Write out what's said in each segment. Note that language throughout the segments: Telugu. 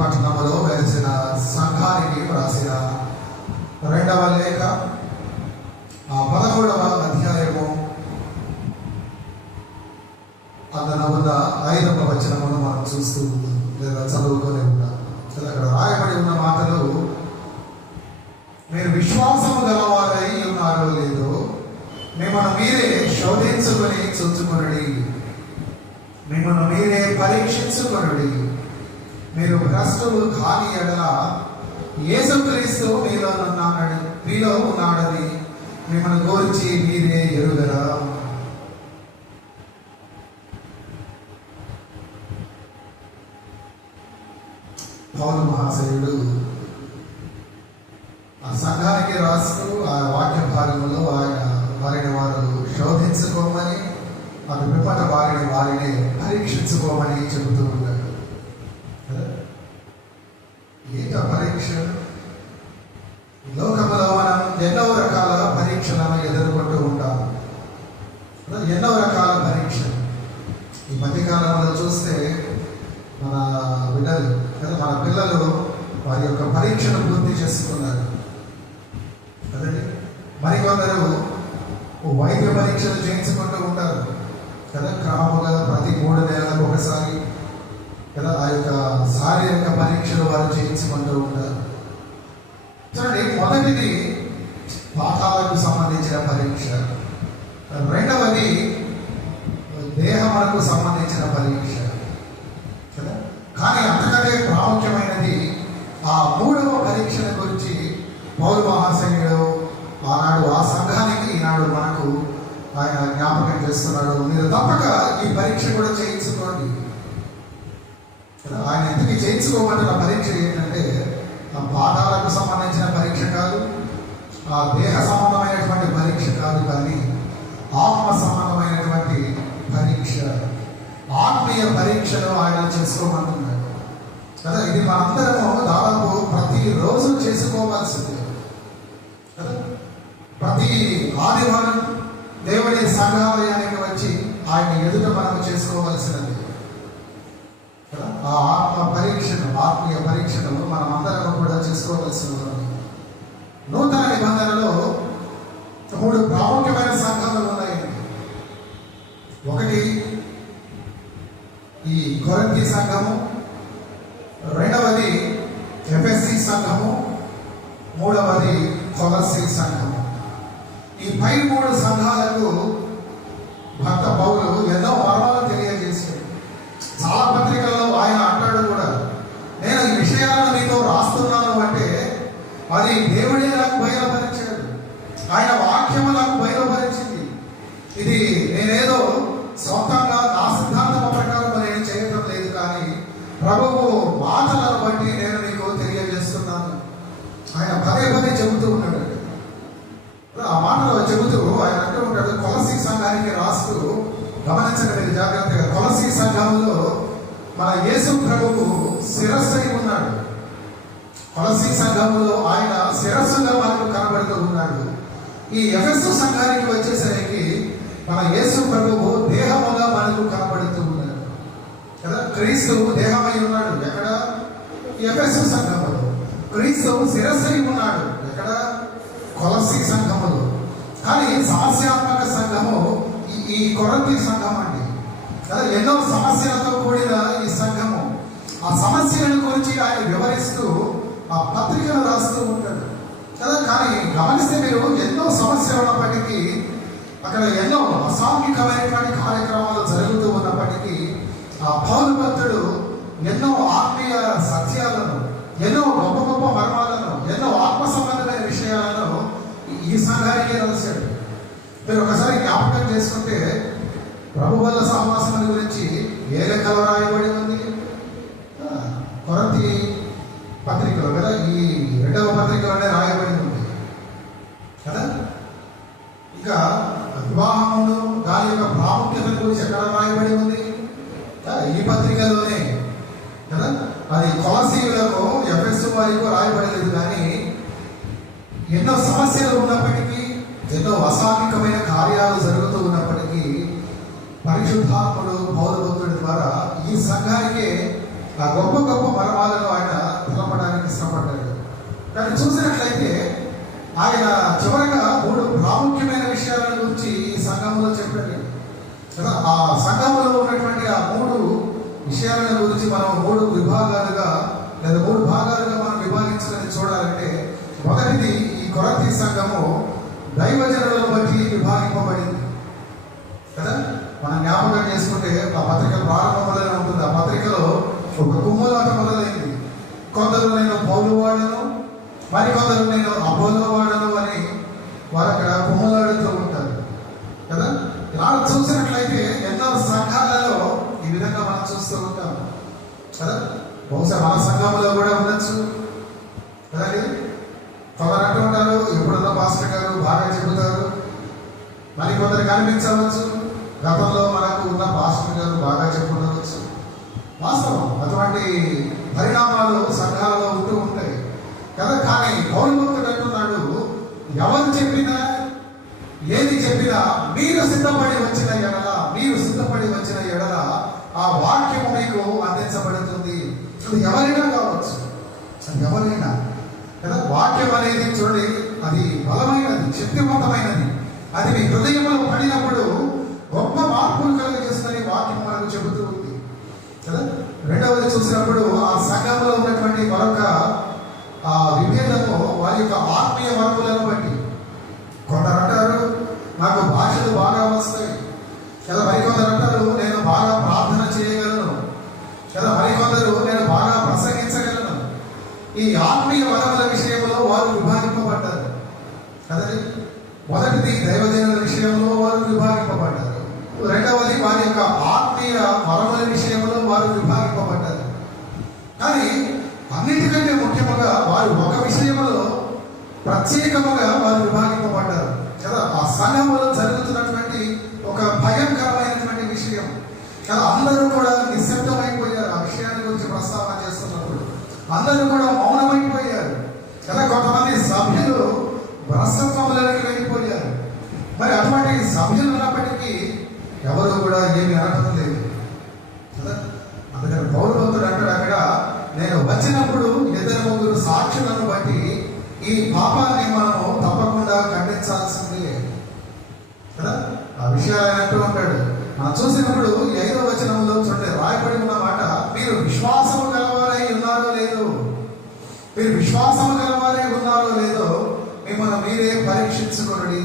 పట్టణంలో వెలిసిన సంఘానికి వ్రాసిన రెండవ లేఖ 13వ అధ్యాయము అందులో ఉన్న 5వ వచనమును మనం చూస్తూ లేదా చదువుకొని ఉన్నాం. అక్కడ రాయబడి ఉన్న మాటలు, మీరు విశ్వాసము గలవారై ఉన్నారో లేదో మిమ్మల్ని మీరే శోధించుకొని చూచుకొనుడి, మిమ్మల్ని మీరే పరీక్షించుకొనుడి. మీరు భ్రష్టులు కాని ఎడల యేసుక్రీస్తు మీలో ఉన్నాడని మిమ్మల్ని గురించి మీరే ఎరుగరా. పౌలు మహాశయుడు ఆ సంఘానికి రాస్తూ ఆ వాక్య భాగంలో ఆయన వారిని వారు శోధించుకోమని, అది పిమ్మట వారిని పరీక్షించుకోమని చెబుతూ ఉంటాడు. ఏక పరీక్ష. లోకంలో మనం ఎన్నో రకాల పరీక్షలను ఎదుర్కొంటూ ఉంటాం. ఎన్నో రకాల పరీక్షలు ఈ మధ్యకాలంలో చూస్తే మన బిడ్డలు మన పిల్లలు వారి యొక్క పరీక్షను పూర్తి చేసుకున్నారు కదండి. మరికొందరు వైద్య పరీక్షలు చేయించుకుంటూ ఉంటారు కదా, క్రమముగా ప్రతి 3 నెలలకు ఒకసారి కదా ఆ యొక్క శారీరక పరీక్షలు వారు చేయించుకుంటూ ఉంటారు. చూడండి, మొదటిది పాఠాలకు సంబంధించిన పరీక్ష, రెండవది దేహములకు సంబంధించిన పరీక్ష కదా. కానీ అంతకంటే ప్రాముఖ్యమైనది ఆ 3వ పరీక్షల గురించి పౌలు మహాశయుడు ఆనాడు ఆ సంఘానికి ఈనాడు మనకు ఆయన జ్ఞాపకం చేస్తున్నాడు. మీరు తప్పక ఈ పరీక్ష కూడా చేయించుకోండి. ఆయన ఎందుకు చేయించుకోమంటున్న పరీక్ష ఏంటంటే ఆ పాఠాలకు సంబంధించిన పరీక్ష కాదు, ఆ దేహ సంబంధమైనటువంటి పరీక్ష కాదు, కానీ ఆత్మ సంబంధమైనటువంటి పరీక్ష, ఆత్మీయ పరీక్షను ఆయన చేసుకోమంటున్నాడు కదా. ఇది మనందరము దాదాపు ప్రతిరోజు చేసుకోవాల్సిందే కదా. ప్రతి ఆదివారం దేవుని సంఘాలయానికి వచ్చి ఆయన ఎదుట మనం చేసుకోవాల్సినది కదా. ఆ ఆత్మ పరీక్షను, ఆత్మీయ పరీక్షను మనం అందరం కూడా చేసుకోవాల్సిన. నూతన నిబంధనలో 3 ప్రాముఖ్యమైన సంఘాలు ఉన్నాయి. ఒకటి ఈ కొరింథీ సంఘము, రెండవది ఎఫెసీ సంఘము, మూడవది కొలస్సీ సంఘము. ఈ పై 3 సంఘాలకు భక్త పౌలు ఎన్నో మర్మాలు తెలియజేశాడు. చాలా పత్రికల్లో ఆయన అంటాడు కూడా, నేను ఈ విషయాలను మీతో రాస్తున్నాను అంటే అది దేవుడే నాకు బయలుపరిచాడు, ఆయన వాక్యము నాకు బయలుపరిచింది. ఇది నేనేదో సొంతంగా నా సిద్ధాంతం ప్రకారం నేను చేయటం లేదు, కానీ ప్రభువు మాటలను బట్టి నేను నీకు తెలియజేస్తున్నాను. ఆయన పదే చెబుతూ ఉన్నాడు. ఆ మాటలో చెబుతూ ఆయన అంటూ ఉంటాడు, కొలసీ సంఘానికి రాస్తూ, గమనించండి మీరు జాగ్రత్తగా, కొలసీ సంఘంలో మన యేసు ప్రభువు శిరస్సై ఉన్నాడు. కొలసీ సంఘంలో ఆయన శిరస్సుగా మనకు కనబడుతూ ఉన్నాడు. ఈ ఎఫెసు సంఘానికి వచ్చేసరికి మన యేసు ప్రభువు దేహముగా మనకు కనబడుతూ ఉన్నాడు కదా. క్రీస్తు దేహమై ఉన్నాడు ఎక్కడ? ఎఫెసు సంఘములో. క్రీస్తు శిరస్సై ఉన్నాడు ఎక్కడ? కొలసీ సంఘములో. కానీ సమస్యాత్మక సంఘము ఈ కొరింథీ సంఘం అండి కదా. ఎన్నో సమస్యలతో కూడిన ఈ సంఘము. ఆ సమస్యలను గురించి ఆయన వివరిస్తూ ఆ పత్రికను రాస్తూ ఉంటాడు కదా. కానీ గమనిస్తే మీరు, ఎన్నో సమస్యలు ఉన్నప్పటికీ, అక్కడ ఎన్నో అసాంఘికమైనటువంటి కార్యక్రమాలు జరుగుతూ ఉన్నప్పటికీ ఆ పౌలు భక్తుడు ఎన్నో ఆత్మీయ సత్యాలను, ఎన్నో గొప్ప మర్మాలను, ఎన్నో ఆత్మ సంబంధమైన విషయాలను ఈ సంఘానికే రాశాడు. మీరు ఒకసారి జ్ఞాపకం చేసుకుంటే ప్రభు వల్ల సహవాసం గురించి ఏ లెక్కలో రాయబడి ఉంది? కొరింథీ పత్రికలో కదా, ఈ 2వ పత్రికలోనే రాయబడి ఉంది కదా. ఇంకా వివాహమును దాని యొక్క ప్రాముఖ్యత గురించి ఎక్కడ రాయబడి ఉంది? ఈ పత్రికలోనే కదా. అది కొలసీయులకు, ఎఫెసు వారికి రాయబడలేదు. కానీ ఎన్నో సమస్యలు ఉన్నప్పటికీ, ఎన్నో అసాంఘికమైన కార్యాలు జరుగుతూ ఉన్నప్పటికీ పరిశుద్ధాత్ముడు పౌలు భక్తుడి ద్వారా ఈ సంఘానికే ఆ గొప్ప గొప్ప మర్మాలను ఆయన తెలపడానికి ఇష్టపడ్డాడు. కానీ చూసినట్లయితే ఆయన చివరిగా 3 ప్రాముఖ్యమైన విషయాల గురించి ఈ సంఘంలో చెప్పాడు కదా. ఆ సంఘంలో ఉన్నటువంటి ఆ 3 విషయాల గురించి మనం 3 విభాగాలుగా లేదా 3 భాగాలుగా మనం విభాగించాలని చూడాలంటే, మొదటిది ఈ కొరింథీ సంఘము దైవజనులను బట్టి విభాగింపబడింది కదా. మనం జ్ఞాపకం చేసుకుంటే ఆ పత్రిక ప్రారంభంలోనే ఉంటుంది. ఆ పత్రికలో ఒక కుమ్ములాట మొదలైంది. కొందరు నేను పౌలు వాడను, మరికొందరు నేను అపోలో వాడను అని వారు అక్కడ కుమ్ములాడుతూ ఉంటారు కదా. ఇలా చూసినట్లయితే ఎన్నో సంఘాలలో ఈ విధంగా మనం చూస్తూ ఉంటాం కదా. బహుశా మన సంఘంలో కూడా ఉండొచ్చు కదండి. కొందరు అంటూ ఉంటారు, ఎప్పుడున్న పాస్టర్ గారు బాగా చెబుతారు, మరి కొందరు కనిపించవచ్చు, గతంలో మనకు ఉన్న పాస్టర్ గారు బాగా చెప్పుకోవచ్చు. వాస్తవం, అటువంటి పరిణామాలు సంఘాలలో ఉంటూ ఉంటాయి కదా. కానీ పౌలు భక్తుడు అంటున్నాడు, ఎవరు చెప్పినా ఏది చెప్పినా మీరు సిద్ధపడి వచ్చిన ఎడల ఆ వాక్యము మీకు అందించబడుతుంది. అది ఎవరైనా కావచ్చు, అది ఎవరైనా కదా. వాక్యం అనేది చూడండి, అది బలమైనది, శక్తివంతమైనది. అది మీ హృదయంలో పడినప్పుడు గొప్ప మార్పులు కలిగజేస్తుందని వాక్యం మనకు చెబుతూ ఉంది కదా. రెండవది చూసినప్పుడు ఆ సంఘంలో ఉన్నటువంటి మరొక విభేదము వారి యొక్క ఆత్మీయ వరములను బట్టి. కొందరు అంటారు నాకు భాషలు బాగా వస్తాయి కదా, మరికొందరు అంటారు నేను బాగా ప్రార్థన చేయగలను కదా, మరికొందరు నేను బాగా ప్రసంగించగలను. ఈ ఆత్మీయ వరముల విషయంలో వారు విభాగింపబడ్డారు కదండి. మొదటిది దైవజనుల విషయంలో వారు విభాగింపబడ్డారు. రెండవది వారి యొక్క ఆత్మీయ వరముల విషయంలో వారు విభాగింపబడ్డారు. కానీ అన్నిటికంటే ముఖ్యముగా వారు ఒక విషయంలో ప్రత్యేకముగా వారు విభాగింపబడ్డారు కదా. ఆ సంఘంలో జరుగుతున్నటువంటి ఒక భయంకరమైనటువంటి విషయం కదా. అందరూ కూడా నిశ్శబ్దమైపోయారు. ఆ విషయాన్ని గురించి ప్రస్తావన చేస్తున్నప్పుడు అందరూ కూడా మౌనమైపోయారు కదా. కొంతమంది సభ్యులు భ్రష్టత్వంలోకి వెళ్ళిపోయారు. మరి అటువంటి సభ్యులు ఉన్నప్పటికీ ఎవరు కూడా ఏమి అనటం లేదు కదా. అందుకని పౌలు భక్తుడు అంటాడు అక్కడ, నేను వచ్చినప్పుడు 2-3 సాక్షులను బట్టి ఈ పాపాన్ని మనము తప్పకుండా ఖండించాల్సిందే కదా. ఆ విషయాలు ఆయన అంటూ ఉంటాడు. మనం చూసినప్పుడు 5వ వచనంలో చూడండి, రాయబడి ఉన్న మాట, మీరు విశ్వాసము కలవారై ఉన్నారో లేదో, మీరు విశ్వాసము కలవారై ఉన్నారో లేదో మిమ్మల్ని మీరే పరీక్షించుకోండి.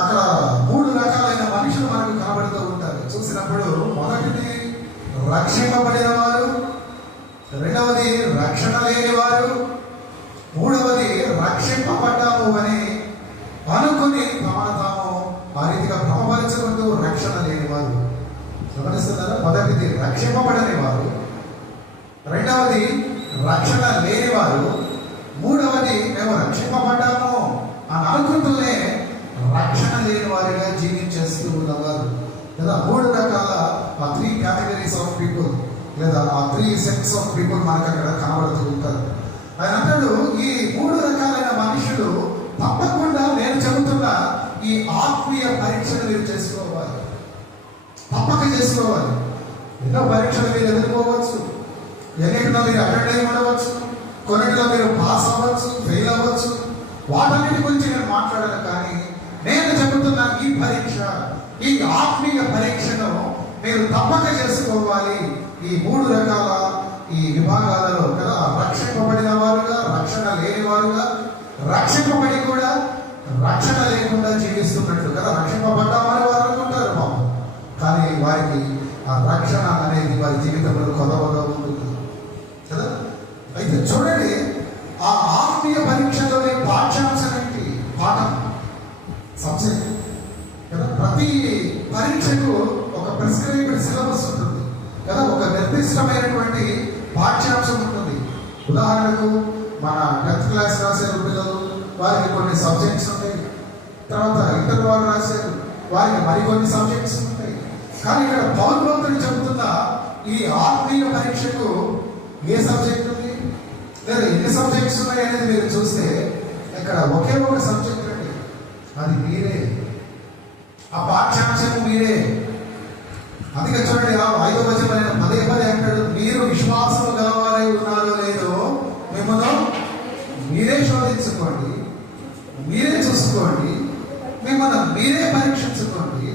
అక్కడ 3 రకాలైన మనుషులు మనకు కనబడుతూ ఉంటారు. చూసినప్పుడు మొదటిది రక్షింపబడిన వారు, రెండవది రక్షణ లేని వారు, మూడవది రక్షింపబడ్డాము అని అనుకుని తమను తాము ఆ రీతిగా భ్రమపరచుకుంటూ రక్షణ లేని వారు. గమనిస్తున్నారా? మొదటిది రక్షింపబడని వారు, రెండవది రక్షణ లేని వారు, మూడవది మేము రక్షింపబడ్డాము అని అనుకుంటూనే రక్షణ లేని వారిగా జీవించేస్తూ ఉన్నవారు లేదా 3 రకాల 3 కేటగిరీస్ ఆఫ్ పీపుల్ లేదా 3 సెక్స్ ఆఫ్ పీపుల్ మనకు అక్కడ కనబడుతూ ఉంటారు. ఆయన అంటాడు, ఈ 3 రకాలైన మనుషులు తప్పకుండా నేను చెబుతున్న ఈ ఆత్మీయ పరీక్షను మీరు చేసుకోవాలి, తప్పక చేసుకోవాలి. ఎన్నో పరీక్షలు మీరు ఎదుర్కోవచ్చు, ఎన్నిటిలో మీరు అటెండ్ అయి ఉండవచ్చు, కొన్నిటిలో మీరు పాస్ అవ్వచ్చు, ఫెయిల్ అవ్వచ్చు. వాటన్నిటి గురించి నేను మాట్లాడాను. కానీ నేను చెబుతున్న ఈ పరీక్ష, ఈ ఆత్మీయ పరీక్షను మీరు తప్పక చేసుకోవాలి. ఈ 3 రకాల ఈ విభాగాలలో కదా, రక్షింపబడిన వారుగా, రక్షణ లేని వారుగా, రక్షింపబడి కూడా రక్షణ లేకుండా జీవిస్తున్నట్లు కదా. రక్షింపబడ్డామని వారు అనుకుంటారు పాపం, కానీ వారికి ఆ రక్షణ అనేది వారి జీవితంలో కొదవగా ఉంటుంది కదా. అయితే చూడండి, ఆ ఆత్మీయ పరీక్షలోని పాఠ్యాంశం ఏంటి? పాఠం, సబ్జెక్ట్ కదా. ప్రతి పరీక్షకు ఒక ప్రిస్క్రైబ్డ్ సిలబస్ ఉంటుంది కదా, ఒక నిర్దిష్టమైనటువంటి పాఠ్యాంశం ఉంటుంది. ఉదాహరణకు మన 10th క్లాస్ రాసే పిల్లలు, వారికి కొన్ని సబ్జెక్ట్స్ ఉంటాయి. తర్వాత ఇంటర్ వాళ్ళు రాశారు, వారికి మరికొన్ని సబ్జెక్ట్స్ ఉంటాయి. కానీ ఇక్కడ పౌలు భక్తుడు చెబుతున్న ఈ ఆత్మీయ పరీక్షకు ఏ సబ్జెక్ట్ ఉంది లేదా ఎన్ని సబ్జెక్ట్స్ ఉన్నాయి అనేది మీరు చూస్తే ఇక్కడ ఒకే ఒక సబ్జెక్ట్ అండి, అది మీరే. ఆ పాఠ్యాంశము మీరే. అందుకే చూడండి, 5వ వచనం విశ్వాసము గలవారై ఉన్నారో లేదో మిమ్మల్ని మీరే శోధించుకోండి, మీరే చూసుకోండి, మిమ్మల్ని మీరే పరీక్షించుకోండి.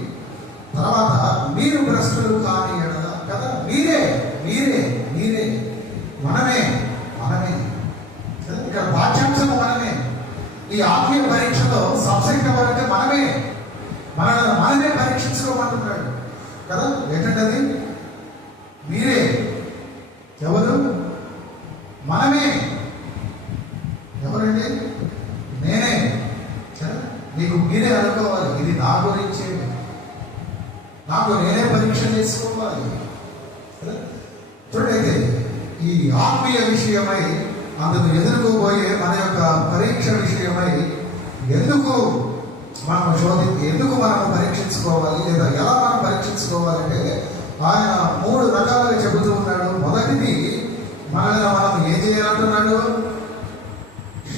తర్వాత మీరు భ్రష్టులు కాని ఎడల కదా, మీరే మీరే మీరే మనమే మనమే ఇక్కడ పాఠ్యాంశము మనమే. ఈ ఆత్మీయ పరీక్షలో సబ్జెక్ట్ ఎవరంటే మనమే, మనమే పరీక్షించుకోమంటున్నాడు కదా. ఏంటంటే అది మీరే ఎవరు? మనమే. ఎవరండి? నేనే. నీకు మీరే అనుకోవాలి, ఇది నా గురించే, నాకు నేనే పరీక్ష చేసుకోవాలి. చూడైతే ఈ ఆత్మీయ విషయమై అందుకు ఎదుర్కోబోయే మన యొక్క పరీక్ష విషయమై ఎందుకు మనం పరీక్షించుకోవాలి, లేదా ఎలా మనం పరీక్షించుకోవాలంటే ఆయన 3 రకాలుగా చెబుతూ ఉన్నాడు. మొదటిది, మనల్ని మనం ఏం చేయాలంటున్నాడు?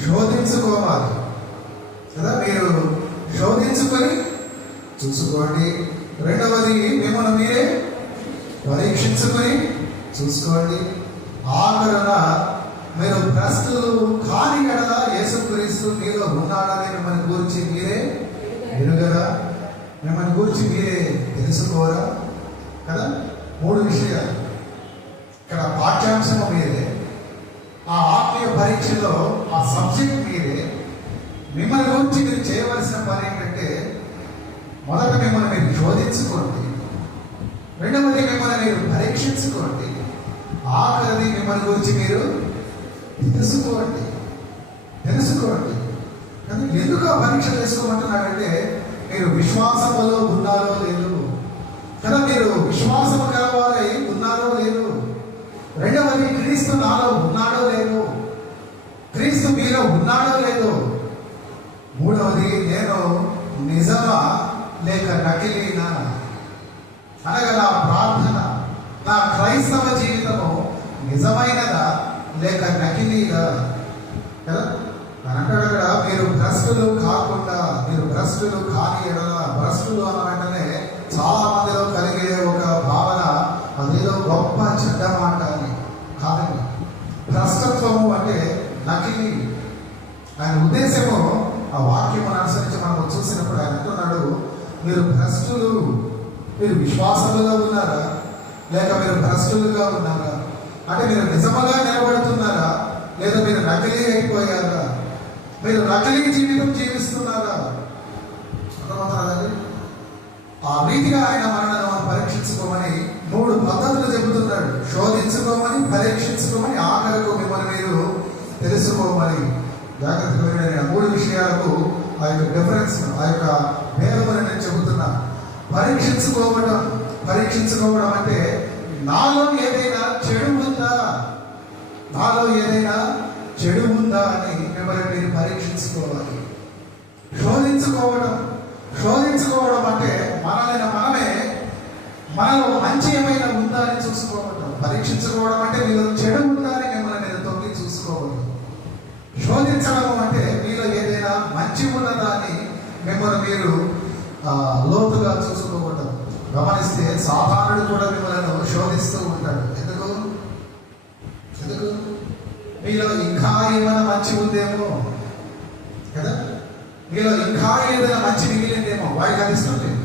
శోధించుకోవాలి కదా. మీరు శోధించుకొని చూసుకోండి. రెండవది, మిమ్మల్ని మీరే పరీక్షించుకొని చూసుకోండి. ఆఖరున మీరు భ్రష్టులు కాని ఎడల యేసుక్రీస్తు మీలో ఉన్నాడని మిమ్మల్ని గురించి మీరే ఎరుగరా? మిమ్మల్ని గురించి మీరే తెలుసుకోరా కదా. 3 విషయాలు ఇక్కడ. పాఠ్యాంశము మీరే, ఆ ఆత్మీయ పరీక్షలో ఆ సబ్జెక్ట్ మీరే. మిమ్మల్ని గురించి మీరు చేయవలసిన పని ఏంటంటే, మొదట మిమ్మల్ని మీరు శోధించుకోండి, రెండవది మిమ్మల్ని మీరు పరీక్షించుకోండి, ఆఖరిది మిమ్మల్ని గురించి మీరు తెలుసుకోండి. కానీ ఎందుకు ఆ పరీక్ష చేసుకోమంటున్నాడంటే, మీరు విశ్వాసములో ఉన్నారో లేదు కదా, మీరు విశ్వాసము కలవారై ఉన్నారో లేదు. రెండవది, క్రీస్తు నాలో ఉన్నాడో లేదు, క్రీస్తు మీలో ఉన్నాడో లేదు. మూడవది, నేను నిజమా లేక నకిలీనా, అనగా నా ప్రార్థన, నా క్రైస్తవ జీవితము నిజమైనదా లేక నకిలీదా కదా. అంటాడు మీరు భ్రష్టులు కాకుండా, మీరు భ్రష్టులు కాని ఎడల. భ్రష్టులు అన్న వెంటనే చాలా మందిలో కలిగే ఒక భావన, అదేదో గొప్ప చెడ్డ మాట అని కాదండి. భ్రష్టత్వము అంటే నకిలీ. ఆయన ఉద్దేశము, ఆ వాక్యమును అనుసరించి మనం చూసినప్పుడు ఆయన అంటున్నాడు, మీరు భ్రష్టులు, మీరు విశ్వాసముగా ఉన్నారా లేక మీరు భ్రష్టులుగా ఉన్నారా? అంటే మీరు నిజముగా నిలబడుతున్నారా లేదా మీరు నకిలీ అయిపోయారా? మీరు నకిలీ జీవితం జీవిస్తున్నారా? అర్థమవుతారా? ఆ రీతిగా ఆయన మనల్ని పరీక్షించుకోమని 3 పద్ధతులు చెబుతున్నాడు. శోధించుకోమని, పరీక్షించుకోమని, ఆఖరకు మిమ్మల్ని మీరు తెలుసుకోమని. జాగ్రత్తగా నేను 3 విషయాలకు ఆ యొక్క డిఫరెన్స్, ఆ యొక్క భేదమని నేను చెబుతున్నా. పరీక్షించుకోవడం అంటే నాలో ఏదైనా చెడు ఉందా, నాలో ఏదైనా చెడు ఉందా అని మిమ్మల్ని మీరు పరీక్షించుకోవాలి. శోధించుకోవడం అంటే మనలో మంచి ఏమైనా ఉందా అని చూసుకోవడం. పరీక్షించుకోవడం అంటే మీలో చెడు ఉందా అని మిమ్మల్ని నేను తొంగి చూసుకోవాలి. శోధించడం అంటే మీలో ఏదైనా మంచి ఉన్నదా అని మిమ్మల్ని మీరు లోతుగా చూసుకోవడం. గమనిస్తే సాధారణుడు కూడా మిమ్మల్ని శోధిస్తూ ఉంటాడు. ఎందుకు? మీలో ఇంకా ఏమైనా మంచి ఉందేమో కదా, మీలో ఇంకా ఏదైనా మంచి మిగిలిందేమో. వాడికి అది ఇష్టం లేదు.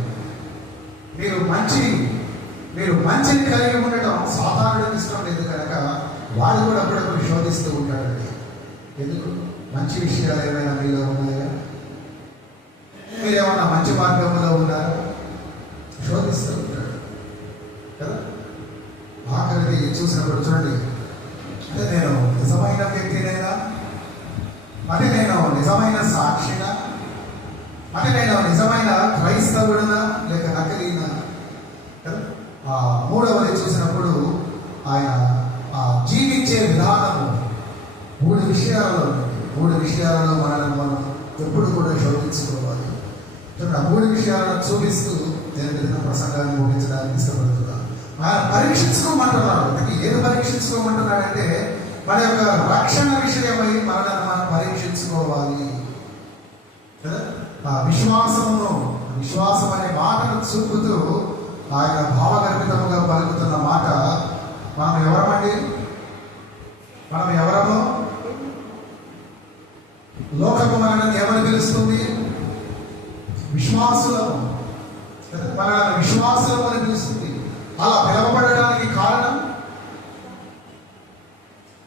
మీరు మంచిని కలిగి ఉండటం సాధారణుడికి ఇష్టం లేదు కనుక వాడు కూడా అప్పుడప్పుడు శోధిస్తూ ఉంటాడండి. ఎందుకు? మంచి విషయాలు ఏమైనా మీలో ఉన్నాయా? మీరేమన్నా మంచి మార్గంలో ఉన్నారా? శోధిస్తూ ఉంటాడు కదా. ఆఖరిది చూసినప్పుడు చూడండి, అంటే నేను నిజమైన వ్యక్తినైనా, అంటే నేను నిజమైన సాక్షినా, అంటే నేను నిజమైన క్రైస్తవుడినా లేక నకిలీనా కదా. మూడవది చూసినప్పుడు ఆయన జీవించే విధానము 3 విషయాలలో మనల్ని మనం ఎప్పుడు కూడా శోధించుకోవాలి. ఆ 3 విషయాలను చూపిస్తూ నేను ప్రసంగాన్ని ముగించడానికి ఇష్టపడుతున్నాను. ఆయన పరీక్షించుకోమంటున్నాడు. అంటే ఏది పరీక్షించుకోమంటున్నాడంటే మన యొక్క రక్షణ విషయమై మనల్ని మనం పరీక్షించుకోవాలి కదా. ఆ విశ్వాసం అనే మాటను చూపుతూ ఆయన భావగర్భితముగా పలుకుతున్న మాట, మనం ఎవరమండి? అలా పిలువబడడానికి కారణం,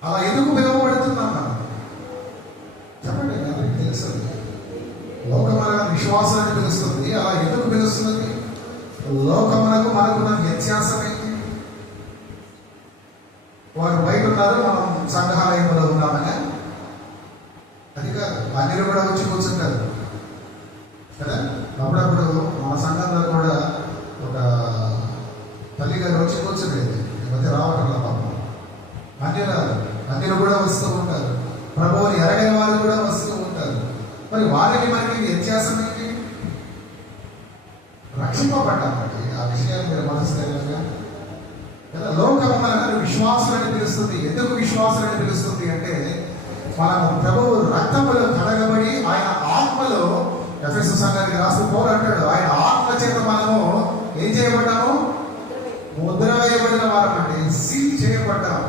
అలా ఎందుకు పిలువబడుతున్నాం మనం చెప్పండి. అందరికీ తెలుసు, లోకమైన విశ్వాసాన్ని పిలుస్తుంది. అలా ఎందుకు పిలుస్తున్నది? లోకమునకు మనకున్న వ్యత్యాసం ఏంటి? వారు బయట ఉన్నారు, మనం సంఘాలయంలో ఉన్నామని. అది కాదు, అన్నిలు కూడా వచ్చి కూర్చుంటారు కదా. అప్పుడప్పుడు మన సంఘంలో కూడా ఒక తల్లి గారు వచ్చి కూర్చుండేది, ఈ మధ్య రావటం పాపం. అన్యులు కూడా వస్తూ ఉంటారు, ప్రభువుని ఎరగని వారు కూడా వస్తూ ఉంటారు. మరి వారికి మనకి వ్యత్యాసం ఏంటి? రక్షింపబడ్డామండి. ఆ విషయాన్ని మీరు మనసుగా కదా. లోకము మనకు విశ్వాసాన్ని పిలుస్తుంది. ఎందుకు విశ్వాసాన్ని పిలుస్తుంది అంటే, మనము ప్రభువు రక్తములో కడగబడి ఆయన ఆత్మలో, ఎఫెసు సంఘానికి రాస్తూ పౌలు అంటాడు, ఆయన ఆత్మ చేత మనము ఏం చేయబడ్డాము? ముద్ర వేయబడిన వారం అంటే సీల్ చేయబడ్డాం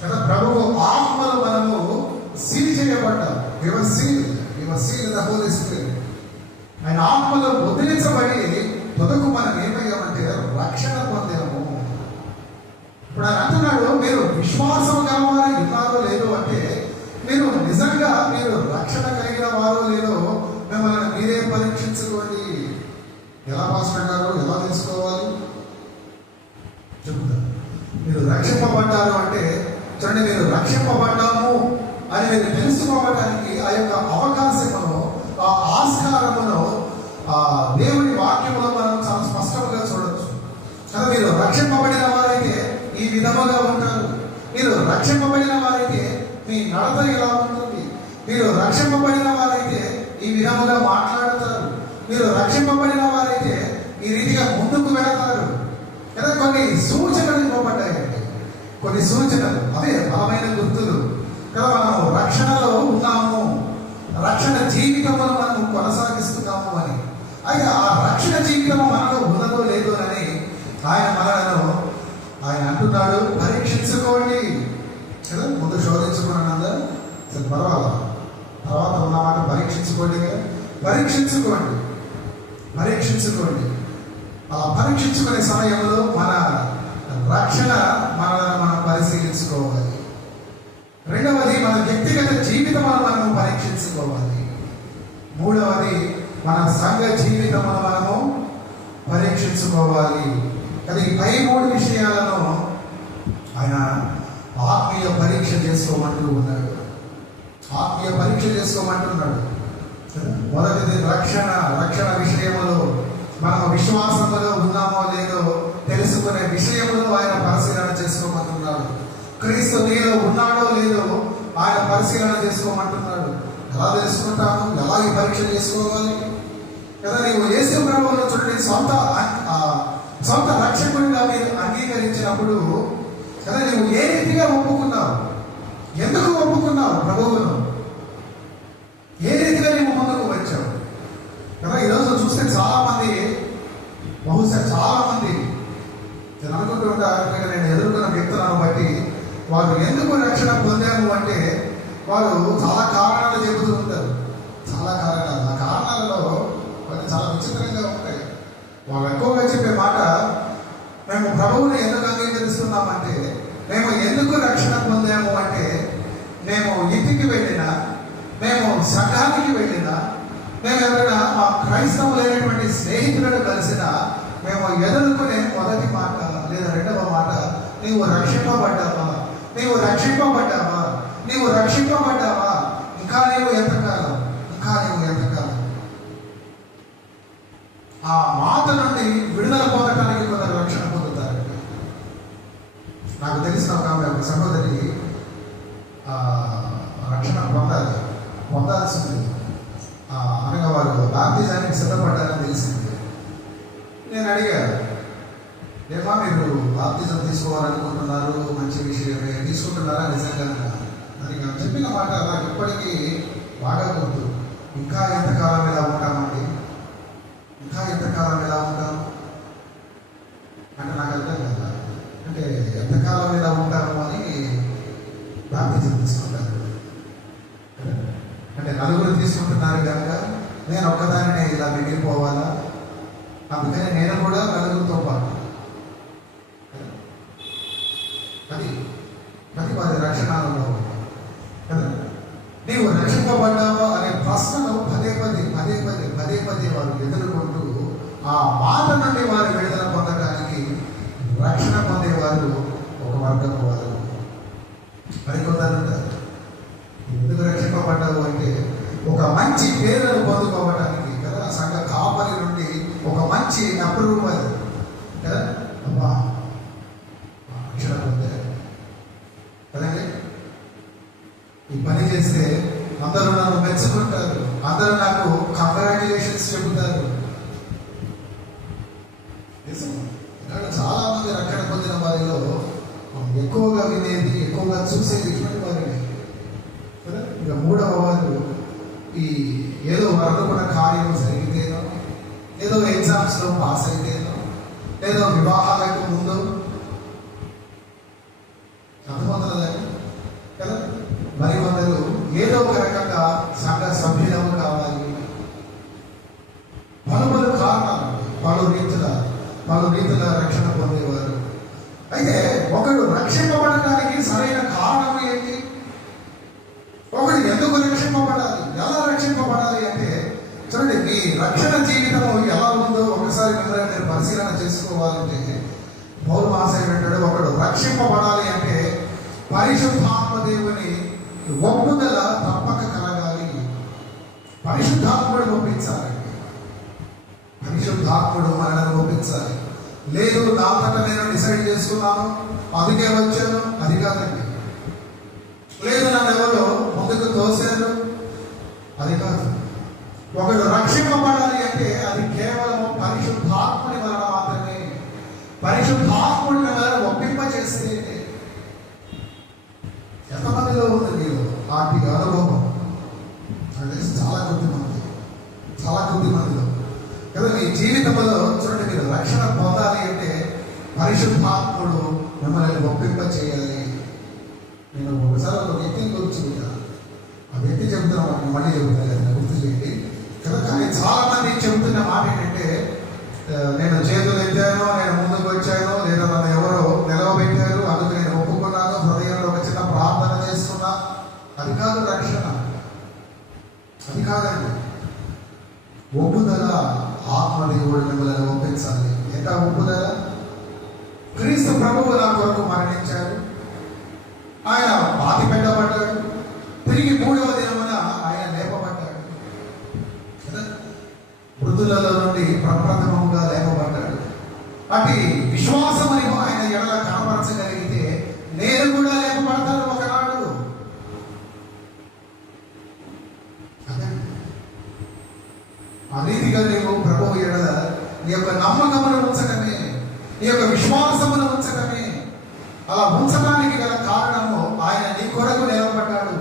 కదా. ప్రభువు ఆత్మలో మనము సీల్ చేయబడ్డాం. Seal the Holy Spirit. ఆయన ఆత్మలో ముద్రించబడి తొదకు మనం ఏమయ్యామంటే రక్షణ పొందాము. ఇప్పుడు ఆయన అంటున్నాడు, మీరు విశ్వాసం గలవారు ఉన్నారో లేదో అంటే, మీరు నిజంగా మీరు రక్షణ కలిగిన వారో లేదో మిమ్మల్ని మీరే పరీక్షించుకోండి. ఎలా పాస్టర్ గారు ఎలా తెలుసుకోవాలి చెప్తారు. మీరు రక్షింపబడ్డారు అంటే చూడండి, మీరు రక్షింపబడ్డాము అని మీరు తెలుసుకోవడానికి ఆ యొక్క అవకాశమును, ఆ ఆస్కారమును దేవుని వాక్యములో మనం చాలా స్పష్టంగా చూడవచ్చు కదా. మీరు రక్షింపబడిన వారైతే ఈ విధముగా ఉంటారు. మీరు రక్షింపబడిన వారైతే మీ నడత ఎలా ఉంటుంది? మీరు రక్షింపబడిన వారైతే ఈ విధముగా మాట్లాడతారు. మీరు రక్షింపబడిన వారైతే ఈ రీతిగా ముందుకు వెళతారు కదా. కొన్ని సూచనలు ఇవ్వబడ్డాయండి, కొన్ని సూచనలు, అవే బలమైన గుర్తులు కదా. మనము రక్షణలో ఉన్నాము, రక్షణ జీవితమును మనము కొనసాగిస్తున్నాము అని. అయితే ఆ రక్షణ జీవితం మనలో ఉన్నదో లేదో అని ఆయన అంటున్నాడు, పరీక్షించుకోండి కదా. ముందు శోధించుకున్నానందా సరే పర్వాలా, తర్వాత ఉన్నమాట పరీక్షించుకోండి కదా. పరీక్షించుకోండి. అలా పరీక్షించుకునే సమయంలో మన రక్షణ మనల్ని మనం పరిశీలించుకోవాలి. రెండవది, మన వ్యక్తిగత జీవితమును మనము పరీక్షించుకోవాలి. మూడవది, మన సంఘ జీవితమును మనము పరీక్షించుకోవాలి. అది పై 3 విషయాలను ఆయన ఆత్మీయ పరీక్ష చేసుకోమంటున్నాడు. మొదటిది రక్షణ విషయములో మనం విశ్వాసములో ఉన్నామో లేదో తెలుసుకునే విషయములో ఆయన పరిశీలన చేసుకోమంటున్నాడు. క్రీస్తు నీలో ఉన్నాడో లేదో ఆయన పరిశీలన చేసుకోమంటున్నాడు. ఎలా తెలుసుకుంటాము? ఎలా ఈ పరీక్ష చేసుకోవాలి కదా. నీవు యేసు ప్రభువును చూడండి, సొంత రక్షకుడిగా మీరు అంగీకరించినప్పుడు కదా, నీవు ఏ రీతిగా ఒప్పుకున్నావు? ఎందుకు ఒప్పుకున్నావు ప్రభువును? ఏ రీతిగా నీవు ముందుకు వచ్చావు కదా. ఈరోజు చూస్తే బహుశా చాలా మంది నేను అనుకుంటూ ఉంటారు, నేను ఎదుర్కొన్న వ్యక్తులను బట్టి వారు ఎందుకు రక్షణ పొందాము అంటే వారు చాలా కారణాలు చెబుతూ ఉంటారు. చాలా కారణాలు. ఆ కారణాలలో కొన్ని చాలా విచిత్రంగా ఉంటాయి. వాళ్ళు ఎక్కువగా చెప్పే మాట, మేము ప్రభువుని ఎందుకు అంగీకరిస్తున్నామంటే, మేము ఎందుకు రక్షణ పొందాము అంటే, మేము ఇంటికి వెళ్ళినా, మేము సంఘానికి వెళ్ళినా, మేము ఎవరైనా మా క్రైస్తవులైనటువంటి స్నేహితులను కలిసినా, మేము ఎదుర్కొనే మొదటి మాట లేదా రెండవ మాట, నీవు రక్షింపబడ్డావా? ఇంకా నీవు ఎంతకాలం? ఆ మాట నుండి విడుదల పొందడానికి కొందరు రక్షణ పొందుతారండి. నాకు తెలిసిన ఒక సహోదరి రక్షణ పొందాల్సింది అనగా వారు బాప్తిజానికి సిద్ధపడ్డారని తెలిసింది. నేను అడిగాను, ఏమా మీరు బాప్తిజం తీసుకోవాలనుకుంటున్నారు, మంచి విషయమే, తీసుకుంటున్నారా నిజంగా అని చెప్పిన మాట నాకు ఇప్పటికీ బాగా గుర్తు. ఇంకా ఎంతకాలం ఇలా ఉంటామండి? అంటే నాకు అర్థం కదా. అంటే ఎంతకాలం ఇలా ఉంటాము అని బాప్తిజం తీసుకుంటారు. అంటే నలుగురు తీసుకుంటున్నారు కనుక నేను ఒక్కదానినే ఇలా మిగిలిపోవాలా? అందుకని నేను కూడా నలుగురితో పాటు అది అది వారి రక్షణ అనుభవం కదా. నీవు రక్షింపబడ్డావా అనే ప్రశ్నను పదే పదే వారు ఎదుర్కొంటూ ఆ మాట నుండి వారు విడుదల పొందడానికి రక్షణ పొందేవారు ఒక వర్గం వారు. మరికొందరు ఎందుకు రక్షింపబడ్డావు అంటే ఒక మంచి పేరును పొందుకోవడానికి కదా, సంఘ కాపరి నుండి ఒక మంచి అప్రూవల్ కదా, అమ్మా రక్షణ పొందారు కదండి. ఈ పని చేస్తే అందరూ నన్ను మెచ్చుకుంటారు, అందరూ నాకు కంగ్రాచ్యులేషన్స్ చెబుతారు. చాలా మంది రక్షణ పొందిన వారిలో ఎక్కువగా వినేది, ఎక్కువగా చూసేది ఇటువంటి వారిని కదా. ఇక మూడవ వారు ఈ ఏదో అనుకున్న కార్యం జరిగితేనో, ఏదో ఎగ్జామ్స్లో పాస్ అయితేనో, ఏదో వివాహాలకు ముందు అర్థమవుతున్నదని కదా. మరికొందరు ఏదో ఒక రకంగా సంఘ సభ్యులము కావాలి, పలు కారణాలు, పలు రీతుల రక్షణ పొందేవారు. అయితే ఒకడు రక్షింపబడడానికి సరైన కారణం ఏంటి? ఒకడు ఎందుకు రక్షింపబడాలి, ఎలా రక్షింపబడాలి అంటే చూడండి, మీ రక్షణ జీవితం ఎలా ఉందో ఒకసారి మిమ్మల్ని మీరు పరిశీలన చేసుకోవాలంటే పౌలు మహాశయుడు అంటాడు, ఒకడు రక్షింపబడాలి అంటే పరిశుద్ధాత్మ దేవుని ఒప్పుదల తప్పక కలగాలి. పరిశుద్ధాత్ముడు ఒప్పించాలి, పరిశుద్ధాత్ముడు మనల్ని ఒప్పించాలి. లేదు నాకంట నేను డిసైడ్ చేసుకున్నాను అందుకే వచ్చాను, అది కాదండి. లేదు నన్ను ఎవరో ముందుకు తోసారు, అది కాదు. ఒకడు రక్షింపబడాలి అంటే అది కేవలం పరిశుద్ధాత్ముని వలన మాత్రమే, పరిశుద్ధాత్ముడిని వలన ఒప్పింపచేస్తే. ఎంతమందిలో ఉంది మీరు వాటి అనుభవం? చాలా కొద్ది మందిలో కదా. మీ జీవితంలో చూడండి, మీరు రక్షణ పొందాలి అంటే పరిశుద్ధాత్ముడు మిమ్మల్ని ఒప్పింప చేయాలి. నేను ఒకసారి ఒక వ్యక్తిని గురించి ఆ వ్యక్తి చెబుతున్నాను, మళ్ళీ చెబుతాను కదా, గుర్తు చేయండి కదా. కానీ చాలా మంది చెబుతున్న మాట ఏంటంటే, నేను చేతులు ఎత్తాను, నేను ముందుకు వచ్చాను, లేదా నన్ను ఎవరో నిలవబెట్టారు, అందుకు నేను ఒప్పుకున్నాను, హృదయంలో ఒక చిన్న ప్రార్థన చేసుకున్నా. అది కాదు రక్షణ, అది కాదండి. ఒప్పుదల, ఆత్మదేవుడు మిమ్మల్ని ఒప్పించాలి. ఎంత ఒప్పుదల? క్రీస్తు ప్రభువు నా కొరకు మరణించాడు, ఆయన పాతి పెట్టబడ్డాడు, తిరిగి 3వ దినమున ఆయన లేపబడ్డాడు, మృతులలో నుండి ప్రప్రథమంగా లేపబడ్డాడు. అటు విశ్వాసం అని ఆయన ఎడల కనపరచగలిగితే నేను కూడా లేపబడతాను ఒకనాడు. ఆ రీతిగా నీవు ప్రభువు ఎడల నీ యొక్క నమ్మకమును ఉంచటమే, నీ యొక్క విశ్వాసమును ఉంచటమే. అలా ఉంచడానికి గల కారణము ఆయన నీ కొరకు నిలబడ్డాడు,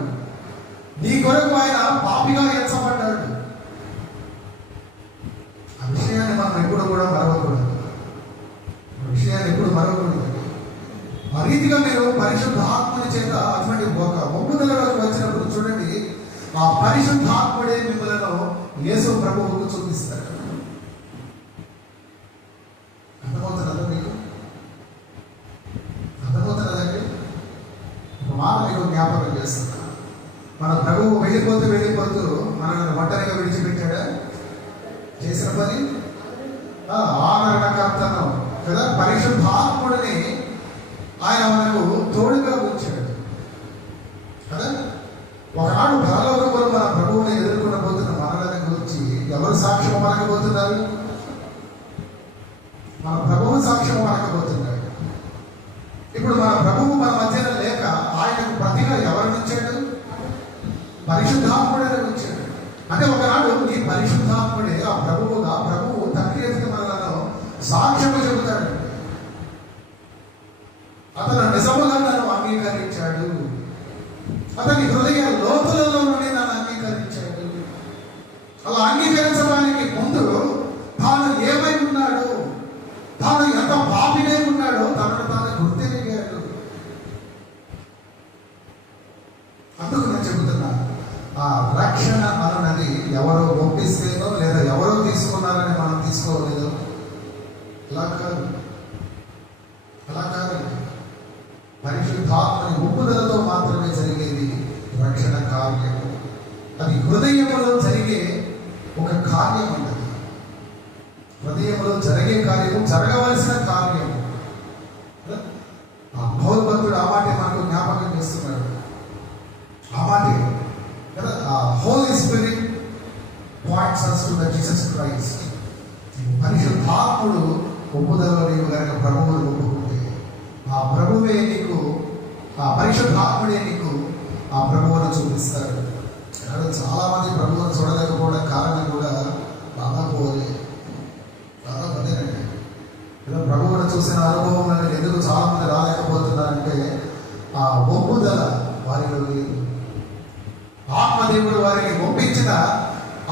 నీ కొరకు ఆయన పాపిగా ఎంచబడ్డాడు. ఆ విషయాన్ని మనం ఎప్పుడు కూడా మరవకూడదు, ఆ రీతిగా మీరు పరిశుద్ధాత్మని చేత అటువంటి ఒక ఒప్పుదలలోకి వచ్చినప్పుడు చూడండి, ఆ పరిశుద్ధాత్ముడే మిమ్మల్ని యేసు ప్రభువుకు చూపిస్తాడు. అర్థమవుతున్నదా మీకు? అర్థమవుతున్నదండి? ఒక మాట మీకు జ్ఞాపకం చేస్తున్నా. మన ప్రభువు వెళ్ళిపోతూ మనల్ని ఒంటరిగా విడిచిపెట్టాడా? చేసిన పని ఆదరణకర్తను కదా, పరిశుద్ధాత్ముడిని ఆయన మనకు తోడుగా ఉంచాడు కదా. ఒకనాడు పరలోకములో మన ప్రభువుని ఎదుర్కొన్న పోతున్న మనల్ని గురించి ఎవరు సాక్ష్యం మనకపోతున్నారు? మన ప్రభువు సాక్ష్యం మనకపోతున్నాడు. ఇప్పుడు మన ప్రభువు మన మధ్యన లేక ఆయనకు ప్రతిగా ఎవరిని ఉంచాడు? పరిశుద్ధాత్ముడిని ఉంచాడు. అంటే ఒకనాడు ఈ పరిశుద్ధాత్ముడే ఆ ప్రభువు తండ్రి ఎదుటి మనలను సాక్ష్యము చెబుతాడు. అతను నిజముగా నన్ను అంగీకరించాడు, అతని హృదయ లోతులలో నుండి నన్ను అంగీకరించాడు. అలా అంగీకరించడానికి ముందు తాను ఏమై ఉన్నాడో, తాను ఎంత పాపినై ఉన్నాడో తనను తాను గుర్తెరిగాడు. అందుకు నేను చెబుతున్నా, ఆ రక్షణ అన్నది ఎవరో ఒప్పిస్తేనో లేదా ఎవరో తీసుకున్నారని మనం తీసుకోలేదు. అలా కాదు. పరిశుద్ధాత్మని ఒప్పుదలతో మాత్రమే జరిగేది రక్షణ కార్యము. అది హృదయములో జరిగే ఒక కార్యం అన్నది. హృదయములో జరిగే కార్యము, జరగవలసిన కార్యము. పౌలు భక్తుడు ఆ మాటే మనకు జ్ఞాపకం చేస్తున్నాడు. ఆ మాటే కదా, holy spirit points us to the Jesus Christ. పరిశుద్ధాత్ముడు ఒప్పుదలలో నీవు కనుక ప్రభువును ఒప్పుకుంటే ఆ ప్రభువే నీకు, ఆ పరిశుద్ధాత్ముడే నీకు ఆ ప్రభువును చూపిస్తాడు. చాలా మంది ప్రభువును చూడలేకపోవడం కారణం కూడా దాదాపు అదేనండి. ప్రభువును చూసిన అనుభవం అనేది ఎందుకు చాలా మంది రాలేకపోతున్నారంటే ఆ ఒప్పుదల వారిలో లేదు. ఆత్మదేవుడు వారిని ఒప్పించిన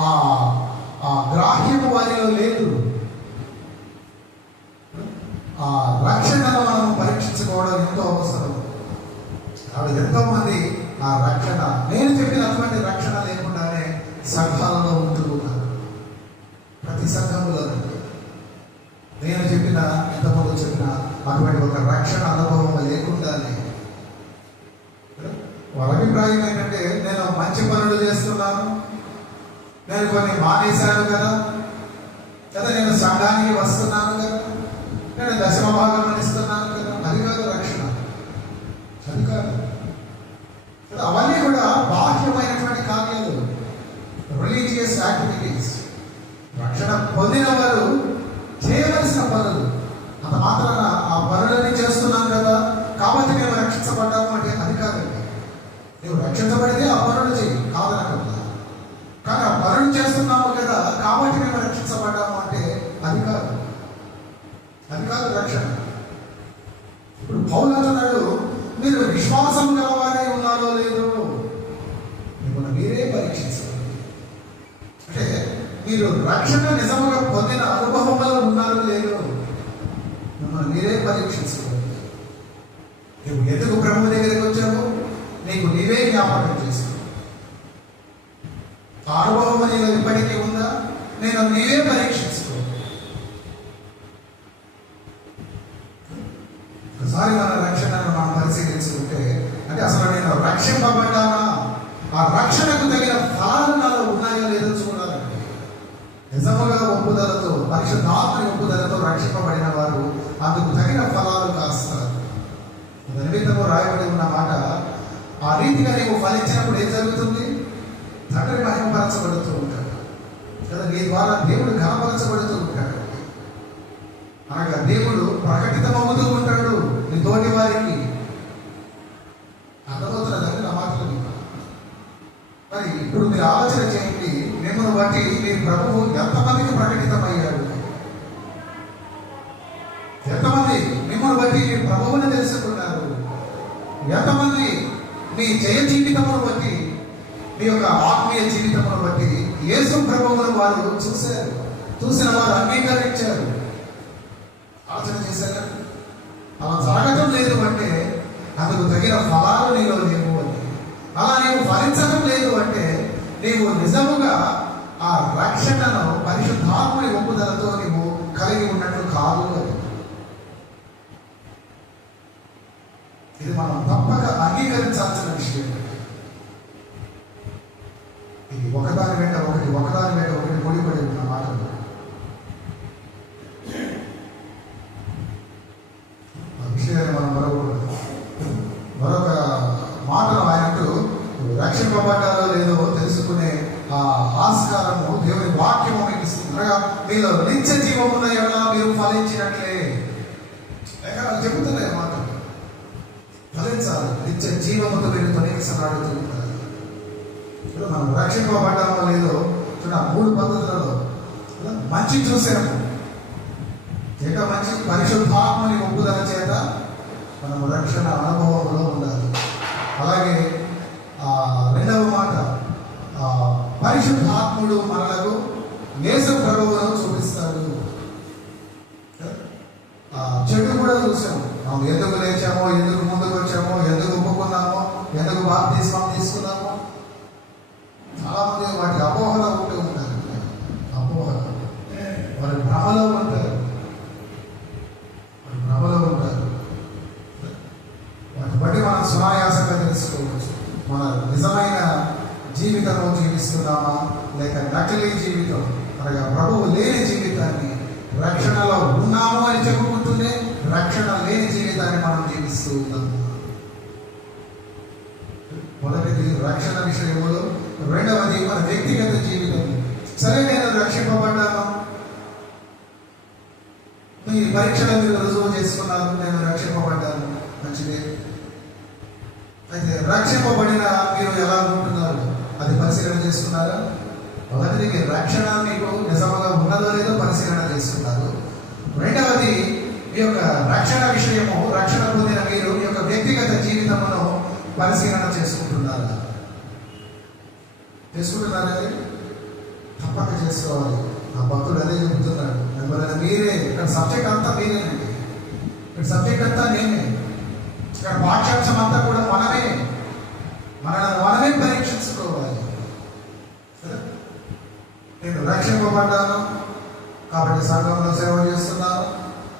ఆ గ్రాహ్యము వారిలో లేదు. ఆ రక్షణను మనం పరీక్షించుకోవడం ఎంతో అవసరం. కాబట్టి ఎంతో మంది ఆ రక్షణ, నేను చెప్పినటువంటి రక్షణ లేకుండానే సంఘాలలో ఉంటూ ఉన్నారు. ప్రతి సంఘంలో నేను చెప్పిన, ఎంతమంది చెప్పిన అటువంటి ఒక రక్షణ అనుభవం లేకుండానే వాళ్ళ అభిప్రాయం ఏంటంటే, నేను మంచి పనులు చేస్తున్నాను, నేను కొన్ని మానేశాను కదా, లేదా నేను సంఘానికి వస్తున్నాను కదా, నేను దశమ భాగం ఇస్తున్నాను కదా. అది కాదు రక్షణ, అది కాదు. అవన్నీ కూడా బాహ్యమైనటువంటి కార్యాలు, రిలీజియస్ యాక్టివిటీస్. రక్షణ పొందిన వారు చేయవలసిన పనులు. అంత మాత్రాన ఆ పనులన్నీ చేస్తున్నాను కదా కాబట్టి మేము రక్షించబడ్డాము అంటే అది కాదండి. నువ్వు రక్షించబడితే ఆ పనులు చెయ్యి, కాదనకుండా. కానీ ఆ పనులు చేస్తున్నాము కదా కాబట్టి మేము రక్షించబడ్డాము అంటే అది కాదు, అది కాదు రక్షణ. ఇప్పుడు పౌలు అంటున్నాడు, మీరు విశ్వాసం గలవారే ఉన్నారో లేదో మిమ్మల్ని మీరే పరీక్షించాలి. అంటే మీరు రక్షణ నిజముగా పొందిన అనుభవంలో ఉన్నారో లేదో మిమ్మల్ని మీరే పరీక్షించుకోవాలి. నువ్వు ఎందుకు ప్రభువు దగ్గరికి వచ్చావు నీకు నీవే జ్ఞాపకం చేసుకో. ఆ అనుభవం నీలో ఇప్పటికీ ఉందా? నేను నీవే పరీక్షించుకో. ఒకసారి మన రక్షణను మనం పరిశీలించుకుంటే, అంటే అసలు నేను రక్షింపబడ్డానా, ఆ రక్షణకు తగిన ఫలాలు నాలో ఉన్నాయో లేదో చూడాలండి. నిజముగా ఒప్పుదలతో, పరిశుద్ధాత్మ ఒప్పుదలతో రక్షింపబడిన వారు అందుకు తగిన ఫలాలు కాస్తారు. నిమిత్తము రాయబడి ఉన్న మాట, ఆ రీతిగా నీవు ఫలించినప్పుడు ఏం జరుగుతుంది? తండ్రి మహిమపరచబడుతూ ఉంటాడు కదా, నీ ద్వారా దేవుడు ఘనపరచబడుతూ ఉంటాడు. అనగా దేవుడు ప్రకటితమవుతూ ఉంటాడు నీ తోటి వారికి. అర్థమవుతున్నదండి నా మాటలు. మరి ఇప్పుడు మీరు ఆలోచన చేయండి, మిమ్మల్ని బట్టి మీ ప్రభువు ఎంతమందికి ప్రకటితమయ్యాడు? ఎంతమంది మిమ్మల్ని బట్టి మీ ప్రభువుని తెలుసుకున్నారు? ఎంతమంది మీ జయ జీవితమును బట్టి, మీ యొక్క ఆత్మీయ జీవితమును బట్టి యేసు ప్రభువును వారు చూశారు, చూసిన వారు అంగీకరించారు? ఆలోచన చేశారు. అలా జరగటం లేదు అంటే అందుకు తగిన ఫలాలు నీలో లేవు అని. అలా నీవు ఫలించడం లేదు అంటే నీవు నిజముగా ఆ రక్షణను పరిశుద్ధాత్మని ఒప్పుదలతో నీవు కలిగి ఉన్నట్లు కాదు అని. ఇది మనం తప్పక అంగీకరించాల్సిన విషయం. ఇది ఒకదాని వెంట ఒకటి ముడిపడి ఉన్న మాటలు. ఆ విషయాన్ని మనం మరొక మాటను ఆయనకు రక్షింపబడ్డారో లేదో తెలుసుకునే ఆ ఆస్కారము దేవుని వాక్యము మీకు ఇస్తుంది. మీలో నిత్య జీవమున్న ఎడల మీరు ఫలించినట్లే. చెబుతున్నాయి మాట, ఫలించాలి. నిత్య జీవముతో మీరు తొలగిస్తున్నాడు. మనం రక్షింపబడ్డామో లేదో చూడ 3 పద్ధతులలో మంచి చూసాము. ఏక మంచి పరిశుద్ధాత్మని ఒప్పుదల చేత మనము రక్షణ అనుభవంలో ఉండాలి. అలాగే రెండవ మాట, పరిశుద్ధాత్ముడు మనలకు యేసు ప్రభువును చూపిస్తాడు. చెడు కూడా చూసాము. మనం ఎందుకు లేచామో, ఎందుకు ముందుకు వచ్చామో, ఎందుకు ఒప్పుకున్నామో, ఎందుకు బాప్తిస్మం తీసుకున్నామో, చాలా మంది వాటి అపోహలో ఉంటూ ఉంటారు. అపోహ, వారి భ్రమలో ఉంటారు. వాటి జీవిస్తున్నామా లేక నకిలీ జీవితం అనగా ప్రభువు లేని జీవితాన్ని, రక్షణలో ఉన్నాము అని చెప్పుకుంటూనే రక్షణ లేని జీవితాన్ని మనం జీవిస్తూ ఉన్నాము. మొదటిది రక్షణ విషయంలో, రెండవది మన వ్యక్తిగత జీవితం. సరే, నేను రక్షింపబడ్డాను, మీ పరీక్షలు మీరు రుజువు చేసుకున్నారు, నేను రక్షింపబడ్డాను, మంచిదే. అయితే రక్షింపబడిన మీరు ఎలా ఉంటున్నారు అది పరిశీలన చేసుకున్నారా? మొదటిది మీ రక్షణ మీకు నిజముగా ఉన్నదో లేదో పరిశీలన చేసుకున్నారు. రెండవది మీ యొక్క రక్షణ విషయము, రక్షణ పొందిన మీరు మీ యొక్క వ్యక్తిగత జీవితమును పరిశీలన చేసుకుంటున్నారా? చేసుకుంటున్నారండి? తప్పక చేసుకోవాలి. నా భక్తుడు అదే చెబుతున్నాడు, మిమ్మల్ని మీరే, ఇక్కడ సబ్జెక్ట్ అంతా మీరేనండి, ఇక్కడ సబ్జెక్ట్ అంతా నేనే, ఇక్కడ పాఠ్యాంశం అంతా కూడా మనమే పరీక్షించుకోవాలి. నేను రక్షింపబడ్డాను కాబట్టి సంఘంలో సేవ చేస్తున్నాను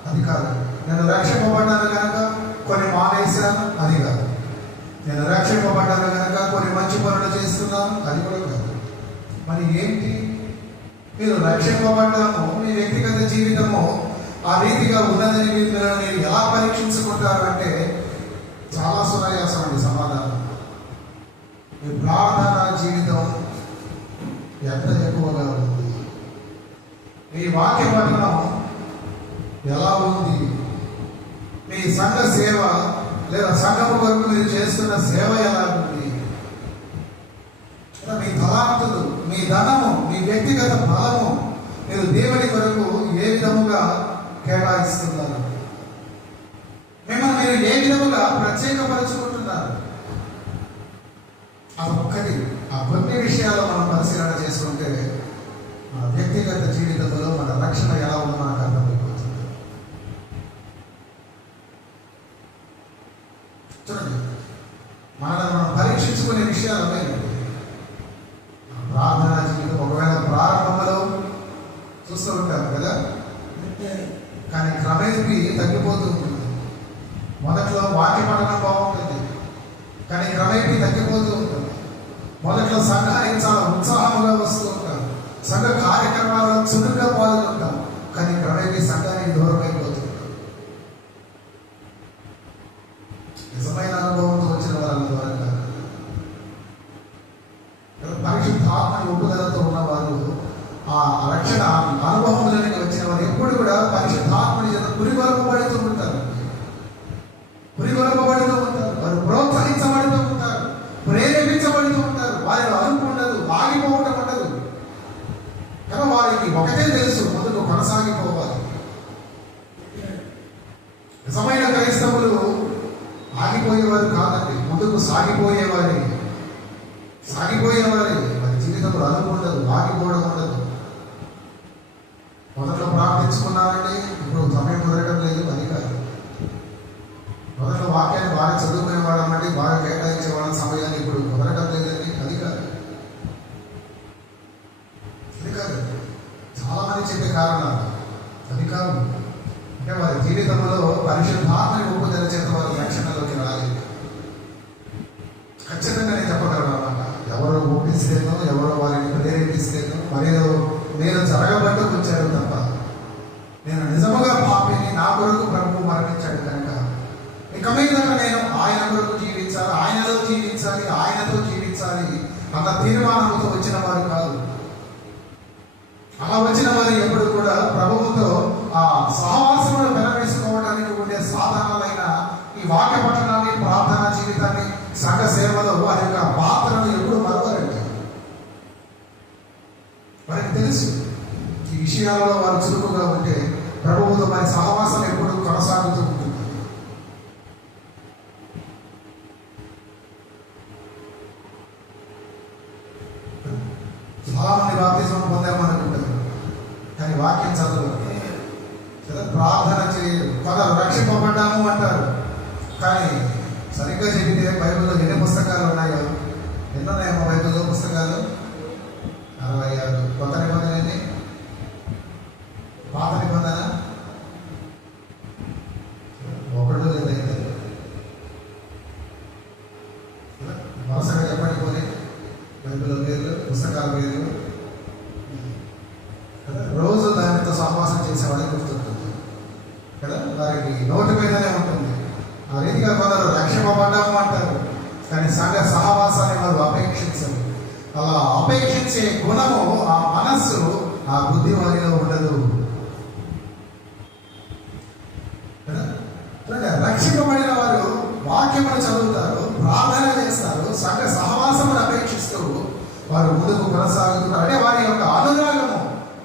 అది కాదు. నేను రక్షింపబడ్డాను కనుక కొన్ని మానేశాను అది కాదు. నేను రక్షింపబడ్డాను కనుక కొన్ని మంచి పనులు చేస్తున్నాను అది కూడా కాదు. మరి ఏంటి? మీరు రక్షింపబడ్డాము, మీ వ్యక్తిగత జీవితము ఆ రీతిగా ఉన్నదని మీరు ఎలా పరీక్షించుకుంటారు అంటే చాలా సునాయాసం అండి సమాధానం. మీ ప్రార్థన జీవితం ఎంత ఎక్కువగా ఉంది, మీ వాక్య పఠనం ఎలా ఉంది, మీ సంఘ సేవ లేదా సంఘము కొరకు మీరు చేస్తున్న సేవ ఎలా ఉంది, మీ తలాంతులు, మీ ధనము, మీ వ్యక్తిగత బలము మీరు దేవుని కొరకు ఏ విధముగా కేటాయిస్తున్నారు, మిమ్మల్ని మీరు ఏ విధముగా ప్రత్యేకపరుచుకుంటున్నారు. అదొక్కటి, ఆ కొన్ని విషయాలు మనం పరిశీలన చేసుకుంటే మన వ్యక్తిగత జీవితంలో మన రక్షణ ఎలా ఉందో మనకు అర్థమైపోతుంది. చూడండి, మనల్ని మనం పరీక్షించుకునే విషయాలు ఉన్నాయండి. ప్రార్థనా జీవితం ఒకవేళ ప్రారంభంలో చూస్తూ ఉంటారు కదా, కానీ క్రమేపీ తగ్గిపోతూ ఉంటుంది. మొదట్లో వాక్య పఠనం బాగుంటుంది, కానీ క్రమేపీ తగ్గిపోతూ ఉంటుంది. మొదట్లో సంఘానికి చాలా ఉత్సాహంగా వస్తూ ఉంటాం, సంఘ కార్యక్రమాల్లో చురుగ్గా పాల్గొంటాం, కానీ క్రమేపీ సంఘానికి దూరం అయిపోతుంటాం. నిజమైన అనుభవంతో వచ్చిన వాళ్ళ ద్వారా కాదు, పరిశుద్ధాత్మ ఒప్పుదలతో ఉన్నవారు, ఆ రక్షణ అనుభవంలోనికి వచ్చిన వారు ఎప్పుడు కూడా పరిశుద్ధాత్మని చేత పురిగొల్పబడుతూ ఉంటారు, వారు ప్రోత్సహించబడుతూ ఉంటారు, ప్రేరేపించబడుతూ ఉంటారు. వారిలో అలుపు ఉండదు, ఆగిపోవటం ఉండదు. కానీ వారికి ఒకటే తెలుసు, ముందుకు కొనసాగిపోవాలి. నిజమైన క్రైస్తవులు ఆగిపోయేవారు కాదండి, ముందుకు సాగిపోయేవారి వారి జీవితంలో అలుపు ఉండదు, ఆగిపోవడం ఉండదు. మొదట్లో ప్రార్థించుకున్నారండి, ఇప్పుడు సమయం కుదరడం లేదు అది కాదు. మొదట్లో వాక్యాన్ని బాగా చదువుకునేవాళ్ళమండి, బాగా కేటాయించేవాళ్ళ సమయాన్ని ఇప్పుడు కుదరడం లేదండి అది కాదు. చాలా మంది చెప్పే కారణాలు అది కాదు. అంటే వారి జీవితంలో పరిశుద్ధాత్మని ఒప్పుదల చేత వారి రక్షణలోకి రాలేదు. ఖచ్చితంగా నేను చెప్పగలను అన్నమాట. ఎవరో ఒప్పిస్తేనో, ఎవరో వారిని ప్రేరేపిస్తేనో, మరేదో నేను జరగబట్టు వచ్చారు తప్ప, నేను నిజముగా పాపిని, నా కొరకు ప్రభువు మరణించాడు కనుక ఇక మీద నేను ఆయన కొరకు జీవించాలి, ఆయనలో జీవించాలి, ఆయనతో జీవించాలి అన్న తీర్మానంతో వచ్చిన వారు కాదు. అలా వచ్చిన వారు ఎప్పుడు కూడా ప్రభువుతో ఆ సహవాసమును వెనవేసుకోవడానికి ఉండే సాధనాలైన ఈ వాక్య పఠనాన్ని, ప్రార్థనా జీవితాన్ని, సంఘ సేవలో వారి యొక్క పాత్రను ఎప్పుడు మరవరండి. వారికి తెలుసు ఈ విషయాలలో వారు చురుకుగా ఉంటే ప్రభువుతో వారి సహవాసం ఎప్పుడు కొనసాగుతూ ఉంటుంది. చాలా మంది బాప్తిజం పొందామనుకుంటారు, కానీ వాక్యం చదవరు, ప్రార్థన చేయరు. కొందరు రక్షింపబడ్డాము అంటారు, కానీ సరిగ్గా చెబితే బైబిల్లో ఎన్ని పుస్తకాలు ఉన్నాయో? ఎన్నున్నాయమ్మా బైబిల్లో పుస్తకాలు? 66. కొత్త నిబంధన ఎన్ని? పాత నిబంధన ఒకడు లేదైతే వరుసగా చెప్పండి పోనీ బైబిల్లో పేర్లు. పుస్తకాల పేరు కదా, రోజు దానితో సహవాసం చేసేవాళ్ళకి గుర్తుంటుంది కదా, వారికి నోటి మీదనే ఉంటుంది. ఆ రీతిగా కొందరు రక్షింపబడ్డాము అంటారు, కానీ సంఘ సహవాసాన్ని వారు అపేక్షించరు. అలా అపేక్షించే గుణము, ఆ మనస్సు, ఆ బుద్ధి వారిలో ఉండదు. రక్షింపబడిన వారు వాక్యమును చదువుతారు, ప్రార్థన చేస్తారు, సంఘ సహవాసమును అపేక్షిస్తూ వారు ముందుకు కొనసాగుతున్నారు. అంటే వారి యొక్క అనురాగము,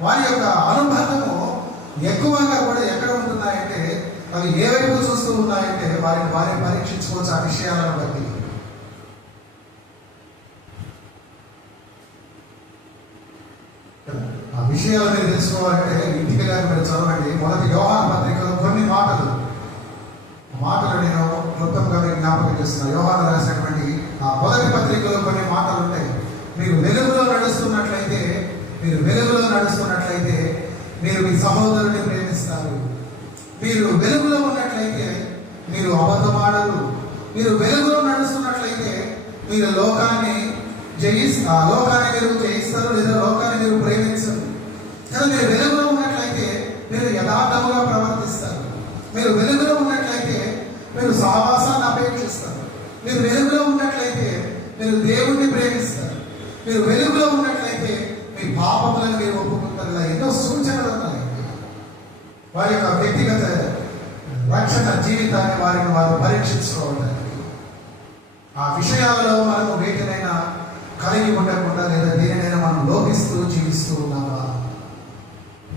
వారి యొక్క అనుబంధము ఎక్కువగా కూడా ఎక్కడ ఉంటున్నాయంటే, అవి ఏ వైపు చూస్తూ ఉన్నాయంటే వారిని పరీక్షించుకోవచ్చు ఆ విషయాలను బట్టి. ఆ విషయాలు మీరు తెలుసుకోవాలంటే ఇంటికి మీరు చదవండి. మొదటి యోహాను పత్రికలో కొన్ని మాటలు నేను క్లుప్తంగా మీకు జ్ఞాపకం చేస్తున్నాను. యోహాను రాసినటువంటి ఆ మొదటి పత్రికలో కొన్ని మాటలు ఉంటాయి. మీరు వెలుగులో నడుస్తున్నట్లయితే మీరు మీ సహోదరుని ప్రేమిస్తారు. మీరు వెలుగులో ఉన్నట్లయితే మీరు అబద్ధమాడరు. మీరు వెలుగులో నడుస్తున్నట్లయితే మీరు లోకాన్ని మీరు జయిస్తారు, లేదా లోకాన్ని మీరు ప్రేమించరు. కానీ మీరు వెలుగులో ఉన్నట్లయితే మీరు యథార్థముగా ప్రవర్తిస్తారు. మీరు వెలుగులో ఉన్నట్లయితే మీరు సహవాసాన్ని అపేక్షిస్తారు. మీరు వెలుగులో ఉన్నట్లయితే మీరు దేవుణ్ణి ప్రేమిస్తారు. మీరు వెలుగులో ఉన్నట్లయితే మీ పాపములను మీరు ఒప్పుకుంటారు. ఇలా ఎన్నో సూచనలు ఉన్నాయి. వారి యొక్క వ్యక్తిగత రక్షణ జీవితాన్ని వారు పరీక్షించుకోవడానికి. ఆ విషయాలలో మనము వేటినైనా కలిగి ఉండకుండా, లేదా దేనినైనా మనం లోపిస్తూ జీవిస్తూ ఉన్నామా,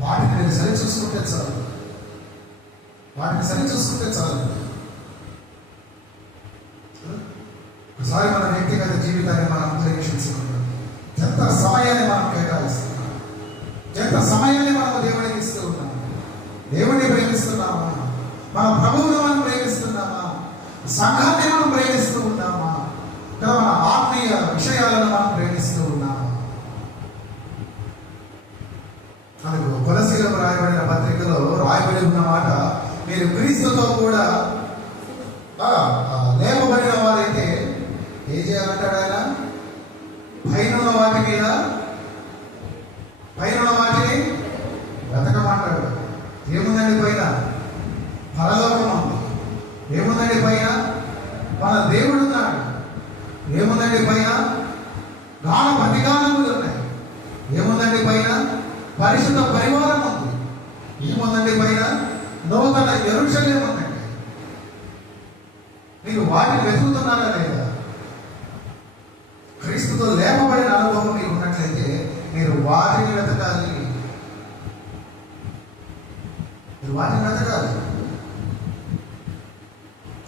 వాటిని మీరు సరిచూసుకుంటే చాలు. ఒకసారి మన వ్యక్తిగత జీవితాన్ని మనం పరీక్షించుకుంటాం. ఎంత సమయాన్ని మనం కేటాయిస్తున్నాం, ఎంత సమయాన్ని మనం దేవునికి ఇస్తూ ఉన్నాము. దేవుడిని ప్రేమిస్తున్నామా, మన ప్రభువును మనం ప్రేమిస్తున్నామా, సంఘాన్ని మనం ప్రేమిస్తూ ఉన్నామా, మన ఆత్మీయ విషయాలను మనం ప్రేమిస్తూ ఉన్నామా. అందుకు కొలసీలకు రాయబడిన పత్రికలో రాయబడి ఉన్న మాట, మీరు క్రీస్తుతో కూడా లేపబడిన వారైతే ఏం చేయాలంటాడు ఆయన? పైన వాటిని బ్రతకమంటాడు. ఏముందండి పైన? పరలోకం ఉంది. ఏముందండి పైన? మన దేవుడు ఉన్నాడు. ఏముందండి పైన? గాన ప్రతిగానములు ఉన్నాయి. ఏముందండి పైన? పరిశుద్ధ పరివారం ఉంది. ఏముందండి పైన? నూతన యెరూషలేము ఉందండి. మీరు వాటిని వెతుకుతున్నారా లేదా? క్రీస్తుతో లేపబడిన అనుభవం మీకు ఉన్నట్లయితే మీరు వాటిని వెతకాలి.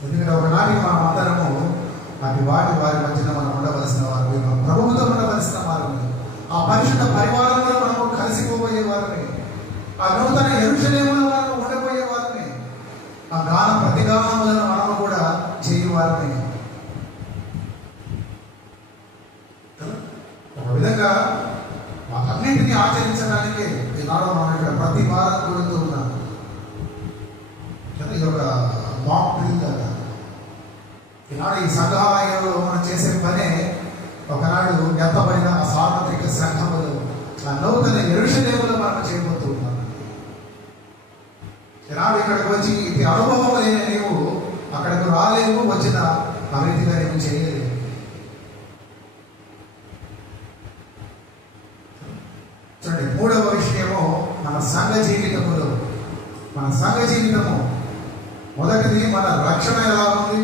ఎందుకంటే ఒకనాటి మనం అందరము వారి మధ్యన మనం ఉండవలసిన వారు, మనం ప్రభువుతో ఉండవలసిన వారు, ఆ పరిశుద్ధ పరివారంలో మనము కలిసిపోయే వారిని, ఆ నూతన యెరూషలేములో మనము ఉండబోయే వారిని, ఆ గాన ప్రతిగానములను మనము కూడా చేయవారిని. ఒక విధంగా వాటన్నింటినీ ఆచరించడానికి ఈనాడు మనం ఇక్కడ ప్రతి వారం కూడుతూ ఉన్నాం. ఇది ఒక మాక్ డ్రిల్ కదా. ఈనాడు ఈ సంఘాలయంలో మనం చేసే పనే ఒకనాడు ఎత్తబడిన ఆ సార్వత్రిక సంఘములు, ఆ నూతన యెరూషలేములో మనం చేయబోతూ ఉన్నాం. ఈనాడు ఇక్కడికి వచ్చి ఇది అనుభవం లేని నీవు అక్కడికి రాలేవు, వచ్చిన ఆ రీతిగా నీవు చేయలేవు. చూడండి, మూడవ విషయము మన సంఘ జీవితము. మొదటిది మన రక్షణ ఎలా ఉంది,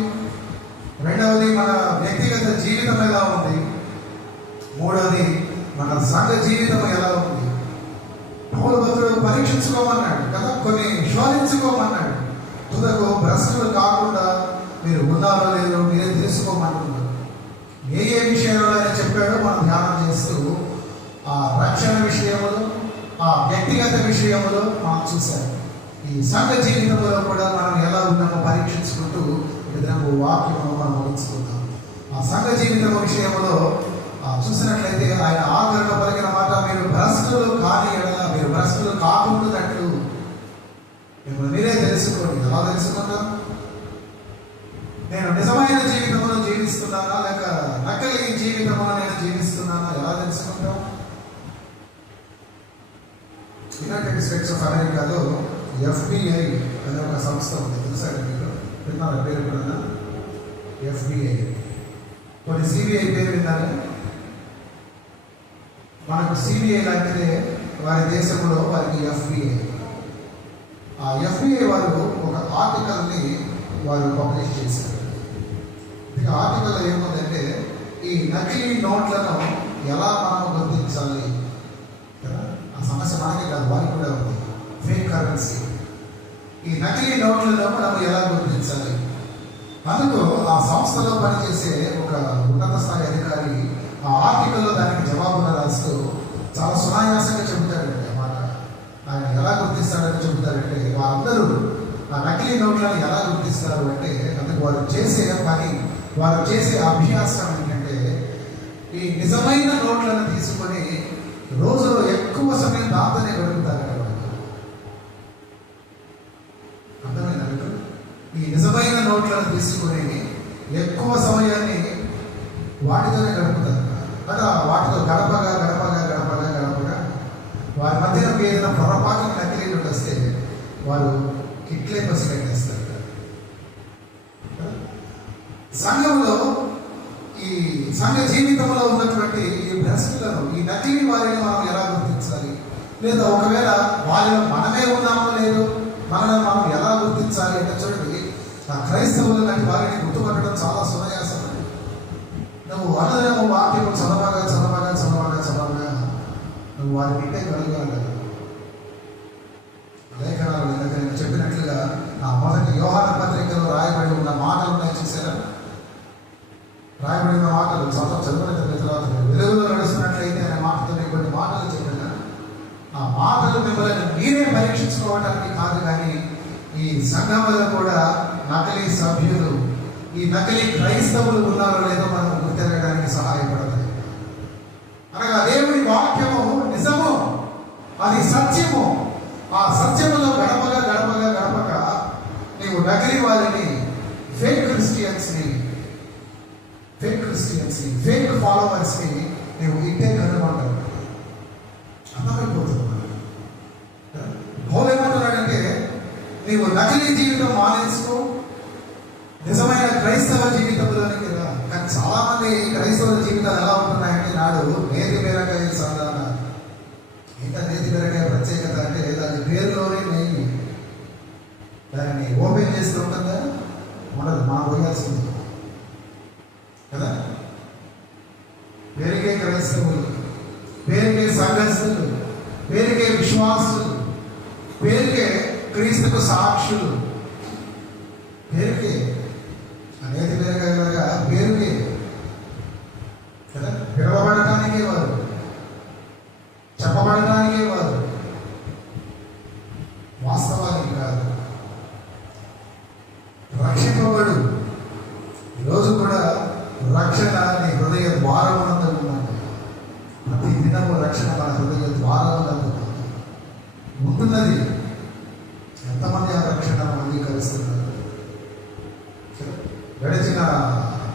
రెండవది మన వ్యక్తిగత జీవితం ఎలా ఉంది, మూడవది మన సంఘ జీవితం ఎలా ఉంది. పౌలు భక్తుడు పరీక్షించుకోమన్నాడు కదా, కొన్ని శోధించుకోమన్నాడు. తుదకు భ్రష్టులు కాకుండా మీరు ఉన్నారో లేదో మీరే తెలుసుకోమంటున్నారు. ఏ విషయాల్లో ఆయన చెప్పాడో మనం ధ్యానం చేస్తూ ఆ రక్షణ విషయములు, ఆ వ్యక్తిగత విషయములు మనం చూశాం. ఈ సంఘ జీవితంలో కూడా మనం ఎలా ఉన్నామో పరీక్షించుకుంటూ విధంగా వాక్యము మనం ముగించుకుందాం. ఆ సంఘ జీవితం విషయంలో చూసినట్లయితే ఆయన ఆఖరిలో పలికిన మాట, మీరు భ్రష్టులు కాని ఎడల, మీరు భ్రష్టులు కాకుండానట్లు మిమ్మల్ని మీరే తెలుసుకోండి. ఎలా తెలుసుకుందాం? నేను నిజమైన జీవితంలో జీవిస్తున్నానా, లేక నకలి జీవితంలో నేను జీవిస్తున్నానా, ఎలా తెలుసుకుంటాం. యునైటెడ్ స్టేట్స్ ఆఫ్ అమెరికాలో FBI అనే ఒక సంస్థ ఉంది. తెలుసా మీకు? విన్నారా పేరు కూడా? FBI. కొన్ని CBI పేరు విన్నారా? మనకు CBI లాంటిదే వారి దేశంలో వారికి FBI. ఆ FBI వారు ఒక ఆర్టికల్ని వారు పబ్లిష్ చేశారు. ఇక ఆర్టికల్ ఏముందంటే, ఈ నకిలీ నోట్లను ఎలా మనం గుర్తించాలి కదా. ఆ సమస్య మనకే కాదు, వారికి కూడా ఉంది. ఫేక్ కరెన్సీ, ఈ నకిలీ నోట్లను మనం ఎలా గుర్తించాలి? అందుకు ఆ సంస్థలో పనిచేసే ఒక ఉన్నత స్థాయి అధికారి ఆ ఆర్టికల్లో దానికి జవాబును రాస్తూ చాలా సునాయాసంగా చెబుతాడండి. అన్నమాట ఆయన ఎలా గుర్తిస్తాడని చెబుతారంటే, వారందరూ ఆ నకిలీ నోట్లను ఎలా గుర్తిస్తారు అంటే, అందుకు వారు చేసే పని, వారు చేసే అభ్యాసం ఏంటంటే, ఈ నిజమైన నోట్లను తీసుకొని రోజులో ఎక్కువ సమయం దాంతోనే గడుపుతారట. అర్థమైందా మీకు? ఈ నిజమైన నోట్లను తీసుకొని ఎక్కువ సమయాన్ని వాటితోనే గడుపుతారు కదా. వాటితో గడపగా గడపగా గడపగా గడపగా వారి మధ్యన ఏదైనా పొరపాటున నకిలీ నోట్ వస్తే వారు కిట్లే బస్సు కట్టేస్తారు. సంఘంలో, ఈ సంఘ జీవితంలో ఉన్నటువంటి ఈ భ్రష్టులను, ఈ నకిలీ వారిని మనం ఎలా గుర్తించాలి? లేదా ఒకవేళ వారిలో మనమే ఉన్నామో లేదో మనల్ని మనం ఎలా గుర్తించాలి అంటే, చూడండి, ఆ క్రైస్తవులు లాంటి వారిని గుర్తుపట్టడం చాలా సునాయాసం. నువ్వు అన్నదేమో వాక్యం చదవగా చదవగా చదవగా చదవగా నువ్వు వారి వింటే కలుగుతాను. లేఖనాలు నేను చెప్పినట్లుగా ఆ మొదటి యోహాను పత్రికలో రాయబడి ఉన్న మాటలు నేను చూసారా? రాయబడిన మాటలు చదివిన తర్వాత వెలుగులో నడుస్తున్నట్లయితే అనే మాటతో నేను కొన్ని మాటలు చెప్పిన ఆ మాటలు మిమ్మల్ని మీరే పరీక్షించుకోవడానికి కాదు, కానీ ఈ సంఘంలో కూడా నకిలీ సభ్యులు, ఈ నకిలీ క్రైస్తవులు ఉన్నారో లేదో మనం గుర్తిరగడానికి సహాయపడతాయి. అనగా దేవుని వాక్యము నిజము, అది సత్యము. ఆ సత్యములో గడపగా గడపగా గడపగా నీవు నకిలీ వారిని, ఫేక్ క్రిస్టియన్స్ని, ఫేక్ ఫాలోవర్స్ని నీవు ఇంటే కనుగొంటావు. అర్థమైపోతుంది. పౌలు ఏమంటున్నాడంటే, నీవు నకిలీ జీవితం మానేసుకో, నిజమైన క్రైస్తవ జీవితంలోనికి రా. కానీ చాలా మంది క్రైస్తవ జీవితాలు ఎలా ఉంటున్నాయంటే, నాడు నేతి బీరకాయ సాధారణ. ఇంకా నేతి బీరకాయ ప్రత్యేకత అంటే దాని పేరులోనే నెయ్యి. దాన్ని ఓపెన్ చేస్తూ ఉంటుందా? ఉండదు, మనం పోయాల్సింది కదా. పేరుకే క్రైస్తవులు, పేరుకే సంఘస్థులు, పేరుకే విశ్వాసులు, పేరుకే క్రీస్తుకు సాక్షులు, పేరుకే అనేది పేరుగా పేరుకే కదా. పిలవబడటానికే వారు, చెప్పబడటానికే వారు, వాస్తవానికి కాదు. రక్షింపబడు. ఈరోజు కూడా రక్షణ నీ హృదయ ద్వారమునందు ఉన్నది. ప్రతి దినము రక్షణ మన హృదయ ద్వారమునందు ఉంటున్నది. ఎంతమంది ఆ రక్షణను అంగీకరిస్తున్నారు? గడిచిన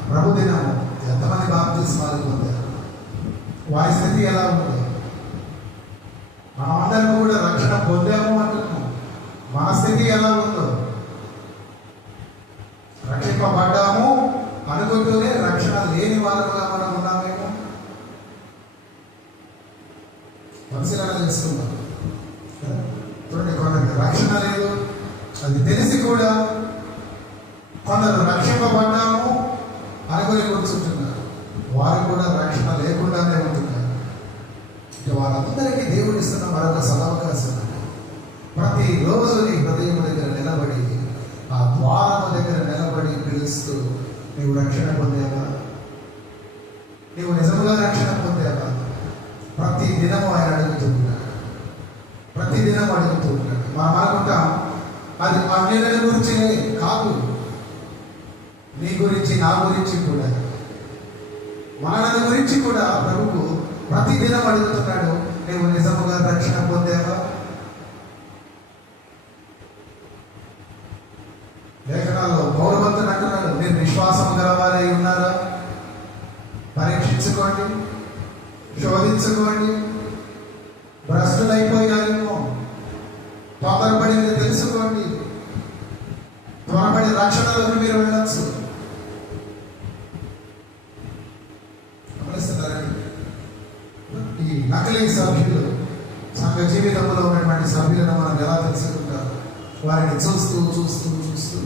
ప్రభు దినము ఎంతమంది బాప్తిస్మాలు పొందారు? వారి స్థితి ఎలా ఉంది? మనమందరం కూడా రక్షణ పొందాము అంటున్నాం. మన స్థితి ఎలా ఉందో? రక్షింపబడ్డాము అనుకుంటూనే రక్షణ లేని వారుగా మనం ఉన్నామేమో పరిశీలన చేసుకుందాం. చూడండి, కొందరికి రక్షణ లేదు, అది తెలిసి కూడా కొందరు రక్షింపబడ్డాము అనుకుని కూర్చుంటున్నారు. వారు కూడా రక్షణ లేకుండానే ఉంటున్నారు. వారందరికీ దేవుడు ఇస్తున్న మరొక సదవకాశం. ప్రతిరోజు నీ హృదయం దగ్గర నిలబడి, ఆ ద్వారము దగ్గర నిలబడి పిలుస్తూ, నీవు రక్షణ పొందేవా? నీవు నిజంగా రక్షణ పొందేవా? ప్రతి దినము ఆయన అడుగుతూ ఉన్నాడు. ప్రతి దినం అడుగుతూ ఉన్నాడు. మనం అనుకుంటాం అది అన్యుల గురించి కాదు, నీ గురించి, నా గురించి కూడా, మనల గురించి కూడా ప్రభువు ప్రతి దినం అడుగుతున్నాడు. నీవు నిజముగా రక్షణ పొందేవా? లేఖనాల్లో పౌరవంతుడు అంటున్నాడు, మీరు విశ్వాసం గలవారై ఉన్నారా? పరీక్షించుకోండి. శోధించుకోండి. భ్రష్టులైపోయారేమో తొందరపడి తెలుసుకోండి. త్వరపడి రక్షణలోకి మీరు వెళ్ళచ్చు. గమనిస్తున్నారండి? ఈ నకిలీ సభ్యులు సంఘ జీవితంలో ఉన్నటువంటి సభ్యులను మనం ఎలా తెలుసుకుంటారు? వారిని చూస్తూ చూస్తూ చూస్తూ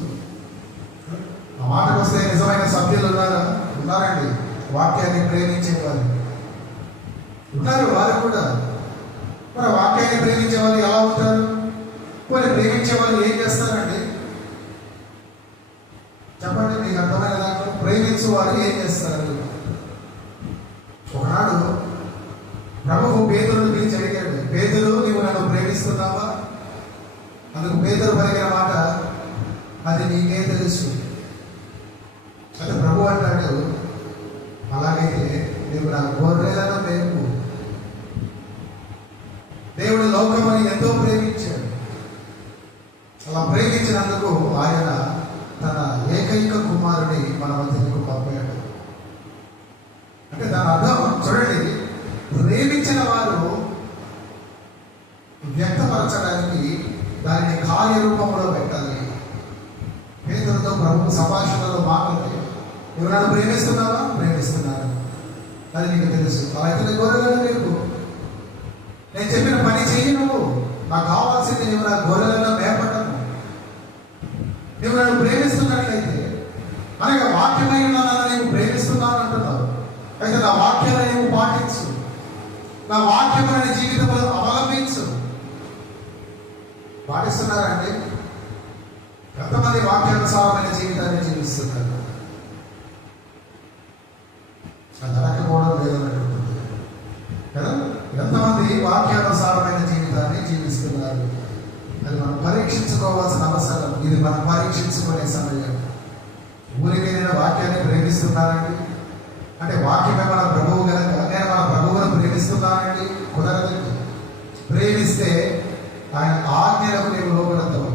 ఆ మాటకు వస్తే నిజమైన సభ్యులు ఉన్నారండి. వాక్యాన్ని ప్రేమించేవారు ఉన్నారు. వారు కూడా మరి వాక్యాన్ని ప్రేమించే వాళ్ళు ఎలా ఉంటారు? కొన్ని ప్రేమించే వాళ్ళు ఏం చేస్తారండి? చెప్పండి, మీకు అర్థమైన దాంట్లో ప్రేమించే వారు ఏం చేస్తారు? ఒకనాడు ప్రభువు పేతురును పిలిచి అడిగాడు, పేతురు, నీవు నన్ను ప్రేమిస్తున్నావా? అందుకు పేతురు పలికిన మాట, అది నీకే తెలుసు. అంటే ప్రభు అంటాడు, అలాగైతే నీవు నా గొర్రెలను మేపు. దేవుడు లోకమని ఎంతో ప్రేమించాడు. అలా ప్రేమించినందుకు ఆయన తన ఏకైక కుమారుని మన మధ్యకు పంపాడు. అంటే దాని అర్థం చూడండి, ప్రేమించిన వారు వ్యక్తపరచడానికి దానిని కార్యరూపంలో పెట్టాలి. పేతురుతో ప్రభు సంభాషణలో మాట్లాడి, నువ్వు నన్ను ప్రేమిస్తున్నావా? ప్రేమిస్తున్నాను, అది నీకు తెలుసు. అలాగే గొర్రెలను మేపు. నేను చెప్పిన పని చెయ్యి. నాకు కావాల్సింది నువ్వు నా గొర్రెలను మేపటము. నువ్వు నన్ను ప్రేమిస్తున్నట్లయితే, అనగా వాక్యమై నన్ను నీవు ప్రేమిస్తున్నాను అంటున్నావు. అయితే నా వాక్యాలను నీవు పాటించు, నా వాక్యమైన జీవితంలో అవలంబించు. పాటిస్తున్నారండి? ఎంతమంది వాక్యానుసారమైన జీవితాన్ని జీవిస్తున్నారు? అది అడగకపోవడం లేదన్నట్టు కదా. ఎంతమంది వాక్యానుసారమైన జీవితాన్ని జీవిస్తున్నారు? అది మనం పరీక్షించుకోవాల్సిన అవసరం. ఇది మనం పరీక్షించుకునే సమయం. ఊరికి నేను వాక్యాన్ని ప్రేమిస్తున్నానండి అంటే వాక్యమే మన ప్రభువు కనుక నేను మన ప్రభువును ప్రేమిస్తున్నానండి కుదరదండి. ప్రేమిస్తే ఆయన ఆజ్ఞలకు నీవు లోబడతావు.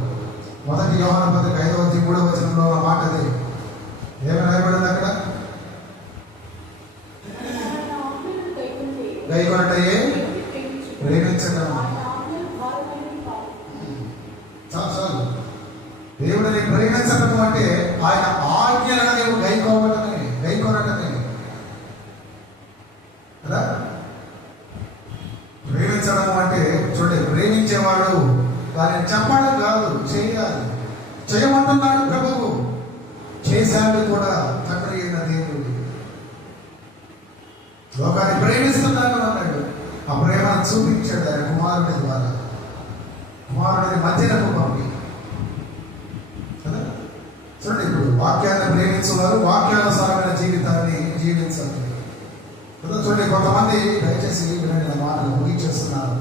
1 యోహాను పత్రిక 5:3 మాట అది ఏమైనా రాయబడింది అక్కడ? గైకొనటయే ప్రేమించడం. చాలు. దేవుడిని ప్రేమించడం అంటే ఆయన ఆజ్ఞలను నీవు గైకొనటమే కదా. ప్రేమించడం అంటే చూడండి, ప్రేమించేవాడు దాన్ని చెప్పడం కాదు, చేయాలి. చేయమంటున్నాడు ప్రభువు, చేశాడు కూడా తండ్రి అయిన దేవుడు. లోకాన్ని ప్రేమిస్తున్నాను అన్నాడు. ఆ ప్రేమను చూపించాడు ఆయన కుమారుడి ద్వారా. కుమారుడిని మధ్యలకు పంపి కదా. చూడండి, ఇప్పుడు వాక్యాన్ని ప్రేమించేవారు వాక్యానుసారమైన జీవితాన్ని జీవించాలి కదా. చూడండి, కొంతమంది దయచేసి వినండి, నా మాటలు ముగించేస్తున్నారు.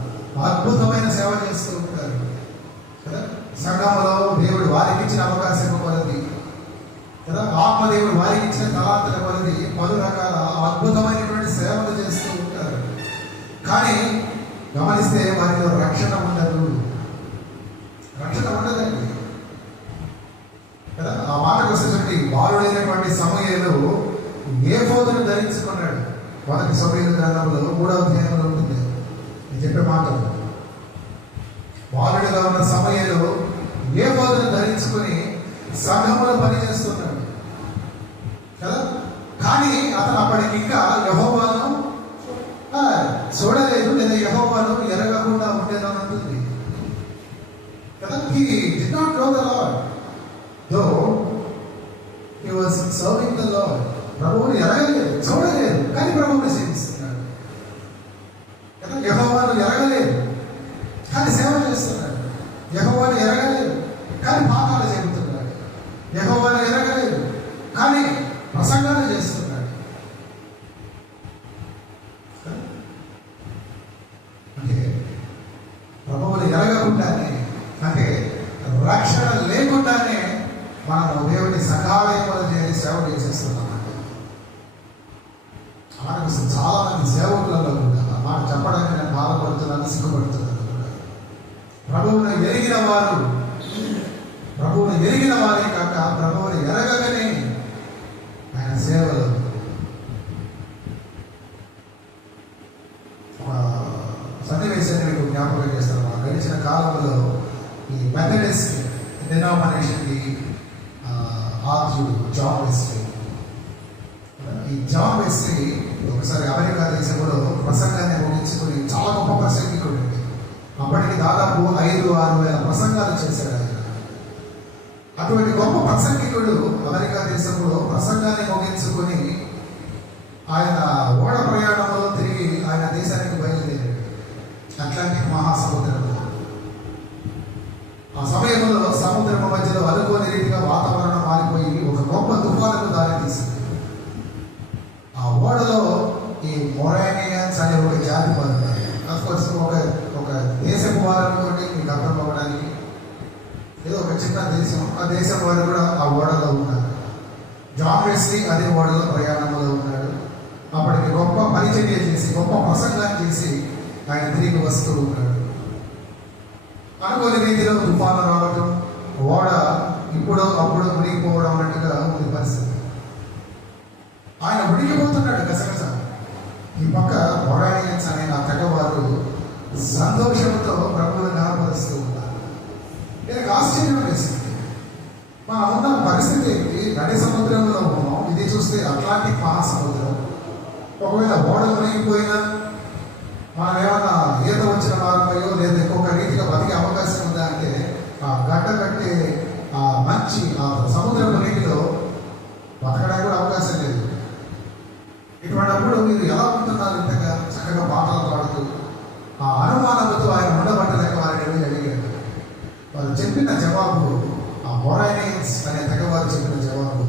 అద్భుతమైన సేవ చేస్తూ ఉంటారు కదా. సంఘంలో దేవుడు వారికి ఇచ్చిన అవకాశం కొలది కదా, ఆత్మదేవుడు వారికి ఇచ్చిన తలాంతల కొలది పలు రకాల అద్భుతమైనటువంటి సేవలు చేస్తూ ఉంటారు. కానీ గమనిస్తే వారిలో రక్షణ ఉండదండి కదా. ఆ మాటకు వచ్చేటువంటి బాలుడైనటువంటి సమూయేలు ఏఫోదును ధరించుకున్నాడు. 1 సమూయేలు గ్రంథంలో 3వ అధ్యాయంలో ఉంటుంది నేను చెప్పే మాటలు. బాలుడిగా ఉన్న సమూయేలు ఏఫోదును ధరించుకొని సంఘంలో పనిచేస్తున్నాడు కదా. కానీ అతను అప్పటికి ఇంకా యెహోవాను చూడలేదు, లేదా యెహోవాను ఎరగకుండా ఉండేదని ఉంటుంది కదా. He did not know the Lord, though he was serving the Lord. ప్రభువుని ఎరగలేదు, చూడలేదు, కానీ ప్రభువుని సేవిస్తున్నాడు కదా. యెహోవాను ఎరగలేదు కానీ సేవ చేస్తున్నాడు. యెహోవాను ఎరగలేదు కానీ పాఠాలు చెబుతున్నాడు. యెహోవాను ఎరగలేదు కానీ ప్రసంగాలు చేస్తున్నాడు. అంటే ప్రభువుని ఎరగకుండానే, అంటే రక్షణ లేకుండానే మనం దేవుని సకాలయంలో చేరి సేవ చేసేస్తున్నామంటే మనకు చాలా మంది సేవకులలో కూడా ఆ మాట చెప్పడానికి నేను బాధపడుతున్నాను, సిగ్గుపడుతున్నాను కూడా. ప్రభువును ఎరిగిన వారే కాక ప్రభువుని ఎరగగానే ఆయన సేవలు డినామినేషన్కి ఆర్జుడు జాన్ వెస్లీ. ఈ జాన్ వెస్లీ ఒకసారి అమెరికా దేశంలో ప్రసంగాన్ని ముగించుకొని చాలా గొప్ప ప్రసంగికుడు. అప్పటికి దాదాపు 5-6 వేల ప్రసంగాలు చేశాడు ఆయన. అటువంటి గొప్ప ప్రసంగికుడు అమెరికా దేశంలో ప్రసంగాన్ని ముగించుకొని ఆయన ఓడ ప్రయాణంలో తిరిగి ఆయన దేశానికి బయలుదేరాడు అట్లాంటిక్ మహాసముద్రంలో. ఆ సమయంలో సముద్రం మధ్యలో అనుకోని రీతిగా వాతావరణం మారిపోయి ఒక గొప్ప తుఫానుకు దారి తీసింది. ఆ ఓడలో ఈ మొరానియన్స్ అనే ఒక జాతి వారు ఉన్నారు. అఫ్కోర్స్ ఒక దేశపు వారు అనుకోండి, మీకు అర్థం అవ్వడానికి. ఏదో ఒక చిన్న దేశం, ఆ దేశం వారు కూడా ఆ ఓడలో ఉన్నారు. జాన్ వెస్లీ అదే ఓడలో ప్రయాణంలో ఉన్నాడు. అప్పటికి గొప్ప పరిచర్య చేసి గొప్ప ప్రసంగాన్ని చేసి ఆయన తిరిగి వస్తూ ఉన్నాడు. అనుకోని రీతిలో తుఫాను రావడం, ఓడ ఇప్పుడు అప్పుడు మునిగిపోవడం అన్నట్టుగా ఉంది పరిస్థితి. ఆయన ఉడికిపోతున్నాడు గసగస. ఈ పక్క మొరానియన్స్ అనే ఆ తెగవారు సంతోషంతో ప్రభువును కనపరుస్తూ ఉన్నారు. దీనికి ఆశ్చర్యం వేసింది. మనం ఉన్న పరిస్థితి ఏంటి? నడి సముద్రంలో ఉన్నాం. ఇది చూస్తే అట్లాంటిక్ మహాసముద్రం. ఒకవేళ ఓడ మునిగిపోయినా మనం ఏమన్నా ఈత వచ్చిన వారిపోయో లేదా ఇంకొక రీతిగా బతికే అవకాశం ఉందా అంటే ఆ గడ్డ కట్టే ఆ మంచి ఆ సముద్రపు నీటిలో బతకడానికి కూడా అవకాశం లేదు. ఇటువంటిప్పుడు మీరు ఎలా ఉంటున్నారు? ఇంతగా చక్కగా పాటలు పాడుతూ ఆ అనుమానంతో ఆయన ఉండబట్టలేక వారిని అడిగాడు. వాళ్ళు చెప్పిన జవాబు, ఆ మొరానియన్స్ అనే తెగవారు చెప్పిన జవాబు,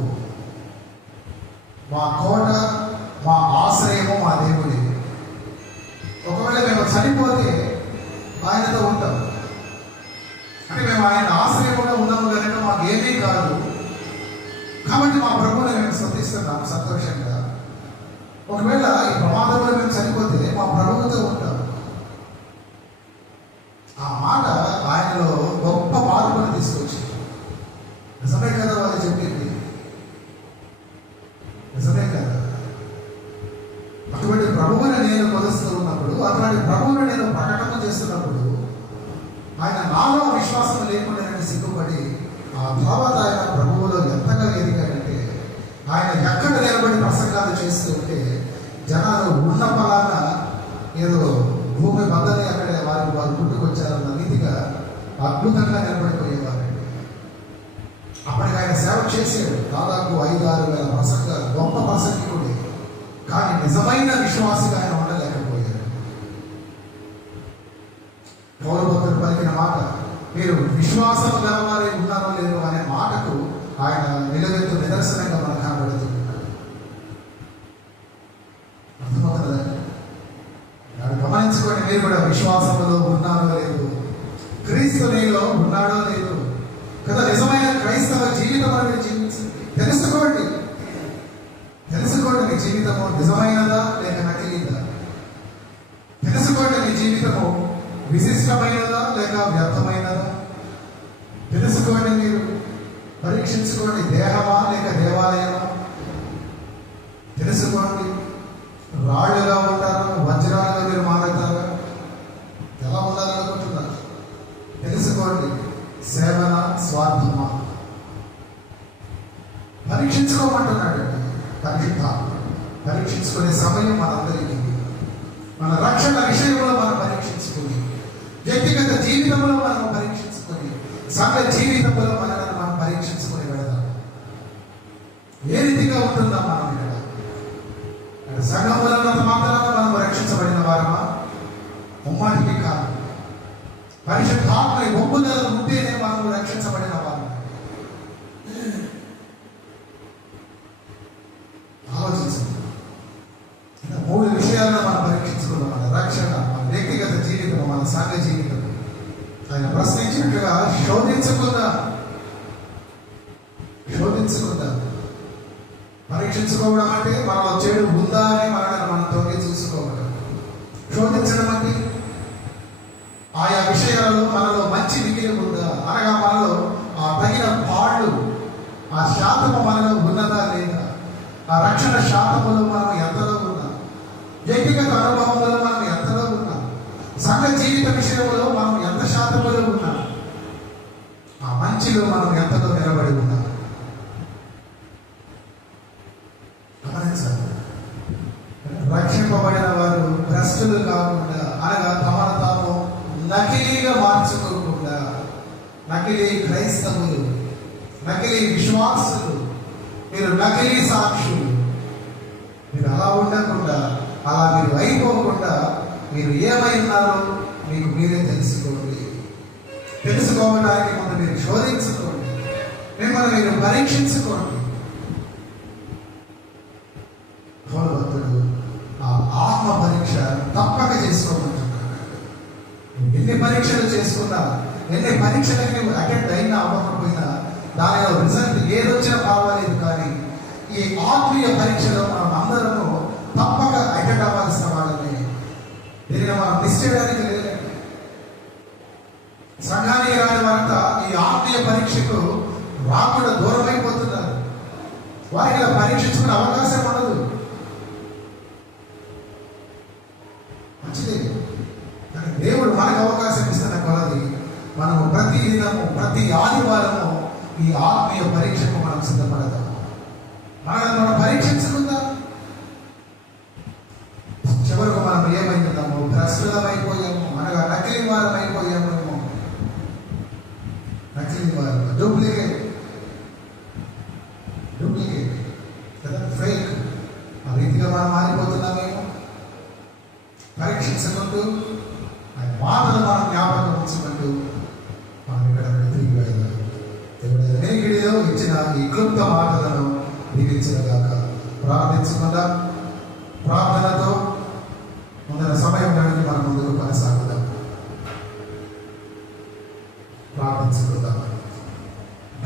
మా కోట, మా ఆశ్రయము మా దేవుడి. ఒకవేళ మేము చనిపోతే ఆయనతో ఉంటాం. అంటే మేము ఆయన ఆశ్రయంలో ఉన్నాము కనుక మాకు ఏమీ కాదు. కాబట్టి మా ప్రభువుని మేము స్తుతిస్తున్నాం సంతోషంగా. ఒకవేళ ఈ ప్రమాదంలో మేము చనిపోతే మా ప్రభువుతో ఉంటాం. ఆ మాట ఆయనలో గొప్ప మార్పును తీసుకొచ్చింది. నిజమే కదా వాళ్ళు చెప్పింది? నిజమే కదా? అటువంటి ప్రభువుని నేను కొలుస్తూ ఉన్నప్పుడు, అటువంటి ప్రభువుని నేను ప్రకటన చేస్తున్నప్పుడు ఆయన నాలో విశ్వాసం లేకుండా సిగ్గుపడి ఆ తర్వాత ఆయన ప్రభువులో ఎంతగా ఎదిగాడంటే ఆయన ఎక్కడ నిలబడి ప్రసంగాలు చేస్తూ ఉంటే జనాలు ఉన్న పలాన ఏదో భూమి బద్దలే అక్కడే వారు పుట్టుకొచ్చారన్న రీతిగా అద్భుతంగా నిలబడిపోయేవారండి. అప్పటికి ఆయన సేవ చేసాడు. దాదాపు 5-6 వేల ప్రసంగాలు. గొప్ప ప్రసంగికుడే, కానీ నిజమైన విశ్వాసిగా ఆయన ఉండలేకపోయారు. పౌలు భక్తుడు పలికిన మాట, మీరు విశ్వాసం గలవారే ఉన్నారో లేదో అనే మాటకు ఆయన నిలవెత్తు నిదర్శనంగా మనకు కనబడుతున్నాడు. అర్థమవుతుందండి? దాన్ని గమనించుకోండి. మీరు కూడా విశ్వాసంలో ఉన్నారో లేదు, క్రీస్తు నీలో ఉన్నాడో లేదు కదా. నిజమైన క్రైస్తవ జీవితం అనేది జీవించండి. తెలుసుకోండి మీ జీవితము నిజమైనదా లేక నకిలీదా. తెలుసుకోండి మీ జీవితము విశిష్టమైనదా లేక వ్యర్థమైనదా. తెలుసుకోండి, మీరు పరీక్షించుకోండి, దేహమా లేక దేవాలయమా. తెలుసుకోండి, రాళ్ళుగా ఉంటారా, వజ్రాలుగా మీరు మారుతారా, ఎలా ఉండాలనుకుంటున్నారు. తెలుసుకోండి, సేవన స్వార్థమా. పరీక్షించుకోమంటున్నాడు పరీక్షించుకునే సమయం మనందరికీ. మన రక్షణ విషయంలో మనం పరీక్షించుకొని, వ్యక్తిగత జీవితంలో మనం పరీక్షించుకొని, సంఘ జీవితంలో మనల్ని మనం పరీక్షించుకొని వెళదాం. ఏ రీతిగా ఉంటుందాం మనం ఇక్కడ సంఘంలో మాత్రమే మనం రక్షించబడిన వారమా? ఉమ్మడికి కాదు. పరిశుద్ధాత్మ ఒప్పుదల ఉంటేనే మనం రక్షించబడిన వారు. ఆలోచించండి. 3 విషయాలను మనం పరీక్షించుకున్నాం. మన రక్షణ, మన వ్యక్తిగత జీవితం, మన సంఘ జీవితం. ఆయన ప్రశ్నించినట్టుగా శోధించుకుందా. పరీక్షించుకోవడం అంటే మనలో చెడు ఉందా అని మనల్ని మనం తొంగి చూసుకోవడం. శోధించడం అంటే ఆయా విషయాలలో మనలో మంచి మిగిలి ఉందా, అనగా మనలో ఆ తగిన పాళ్ళు, ఆ శాతము మనలో ఉన్నదా లేదా, ఆ రక్షణ శాతములో మనం ఎంతలో ఉన్నాం, వ్యక్తిగత అనుభవంలో మనం ఎంతలో ఉన్నాం, సంఘ జీవిత విషయంలో మనం ఎంత శాతములో ఉన్నాం, ఆ మంచిలో మనం బాధ్యతతో నిలబడి ఉన్నారు. గమనించాలి, రక్షింపబడిన వారు భ్రష్టులు కాకుండా, అనగా తమను తాము నకిలీగా మార్చుకోకుండా, నకిలీ క్రైస్తవులు, నకిలీ విశ్వాసులు, మీరు నకిలీ సాక్షులు, మీరు అలా ఉండకుండా, అలా మీరు అయిపోకుండా, మీరు ఏమై ఉన్నారో మీకు మీరే తెలుసుకోండి. తెలుసుకోవడానికి ముందు మీరు శోధించుకోండి, మిమ్మల్ని మీరు పరీక్షించుకోండి. భగవంతుడు ఆ ఆత్మ పరీక్ష తప్పక చేసుకోమంటున్నాడు. ఎన్ని పరీక్షలు చేసుకున్నా, ఎన్ని పరీక్షలకి నువ్వు అటెండ్ అయినా అవ్వకపోయినా, దానిలో రిజల్ట్ ఏదొచ్చినా పర్వాలేదు, కానీ ఈ ఆత్మీయ పరీక్షలో మనం అందరము తప్పక అటెండ్ అవ్వాల్సిన వాళ్ళని. దీనిని మనం మిస్ చేయడానికి లేదు. సంఘానికి రాని వారంతా ఈ ఆత్మీయ పరీక్షకు రాకుండా దూరం అయిపోతున్నారు. వారికి ఇలా పరీక్షించుకునే అవకాశం ఉండదు. మంచిది, కానీ దేవుడు మనకు అవకాశం ఇస్తున్న కొలది మనము ప్రతి దినము, ప్రతి ఆదివారము ఈ ఆత్మీయ పరీక్షకు మనం సిద్ధపడదాం. మనం పరీక్షించుకుందాం. చివరకు మనం ఏమైందాము? భ్రష్టులం అయిపోయాము, అనగా నకిలీ వారం అయిపోయాము. నకిలీ వారం, డూప్లికేట్ కదా, ఫేక్. ఆ రీతిగా మనం మారిపోతున్నామేమో. పరీక్షించుకుంటూ ఆయన మాటలు మనం జ్ఞాపకం ఉంచుకుంటూ మనం ఇక్కడ తిరిగి వెళ్ళాలి. దేవుడు వినికిడిలో ఇచ్చిన ఈ క్లుప్త మాటలను దీవించగాక. ప్రార్థించకుండా ప్రార్థనతో ముందర సమయం గడికి మనం ముందుకు కొనసాగుదాం. ప్రార్థించుకుందాం.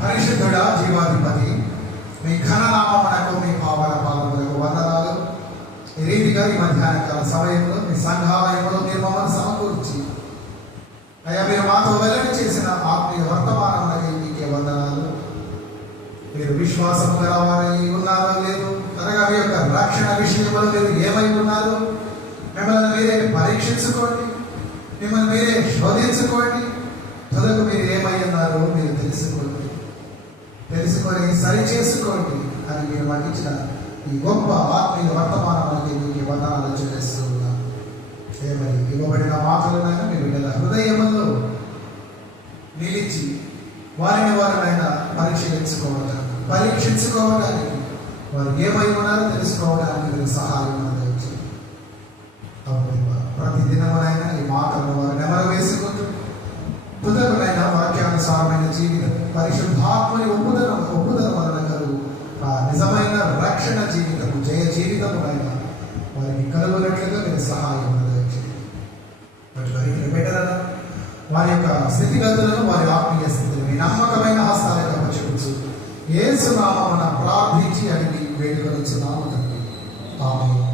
పరిశుద్ధుడా, జీవాధిపతి, మీ ఘననామమునకు, మీ పావన పాదములకు వందనాలు. ఈ రీతిగా ఈ మధ్యాహ్న కాల సమయంలో మీ సంఘాలయంలో మీరు మమ్మల్ని సమకూర్చి, అయ్యా మీరు మాతో వెల్లడి చేసిన ఆత్మీయ వర్తమానములకై మీకే వందనాలు. మీరు విశ్వాసం గలవారై ఉన్నారో లేదు, అనగా మీ యొక్క రక్షణ విషయంలో మీరు ఏమై ఉన్నారు, మిమ్మల్ని మీరే పరీక్షించుకోండి, మిమ్మల్ని మీరే శోధించుకోండి. తుదకు మీరు ఏమై ఉన్నారో మీరు తెలుసుకొని సరి చేసుకోండి అని మీరు మాకు ఇచ్చిన ఈ గొప్ప ఆత్మీయ వర్తమానానికి మీకు వందనాలు చెల్లిస్తూ ఉన్నాను. ఏమై ఇవ్వబడిన మాటలనైనా మీ బిడ్డల హృదయంలో నిలిచి వారినైనా పరీక్షించుకోవడానికి, వారు ఏమై ఉన్నారో తెలుసుకోవడానికి మీరు సహాయం అందించి, ప్రతి దినమునైనా ఈ మాటలను వారు నెమరు వేసుకుంటూ తుదకునైనా వాక్యానుసారమైన జీవితం, పరిశుద్ధాత్మని ఒప్పుదల వలన కలుగు నిజమైన రక్షణ జీవితము, జయ జీవితమునైనా వారికి కలుగునట్లుగా మీరు సహాయం అందించండి. వారి బిడ్డలను, వారి యొక్క స్థితిగతులను, వారి ఆత్మీయ స్థితిని మీ నమ్మకమైన హస్తాలకు అప్పచెప్పుచు యేసు నామమున ప్రార్థించి అడిగి వేడుకొనుచున్నాము తండ్రి. ఆమేన్.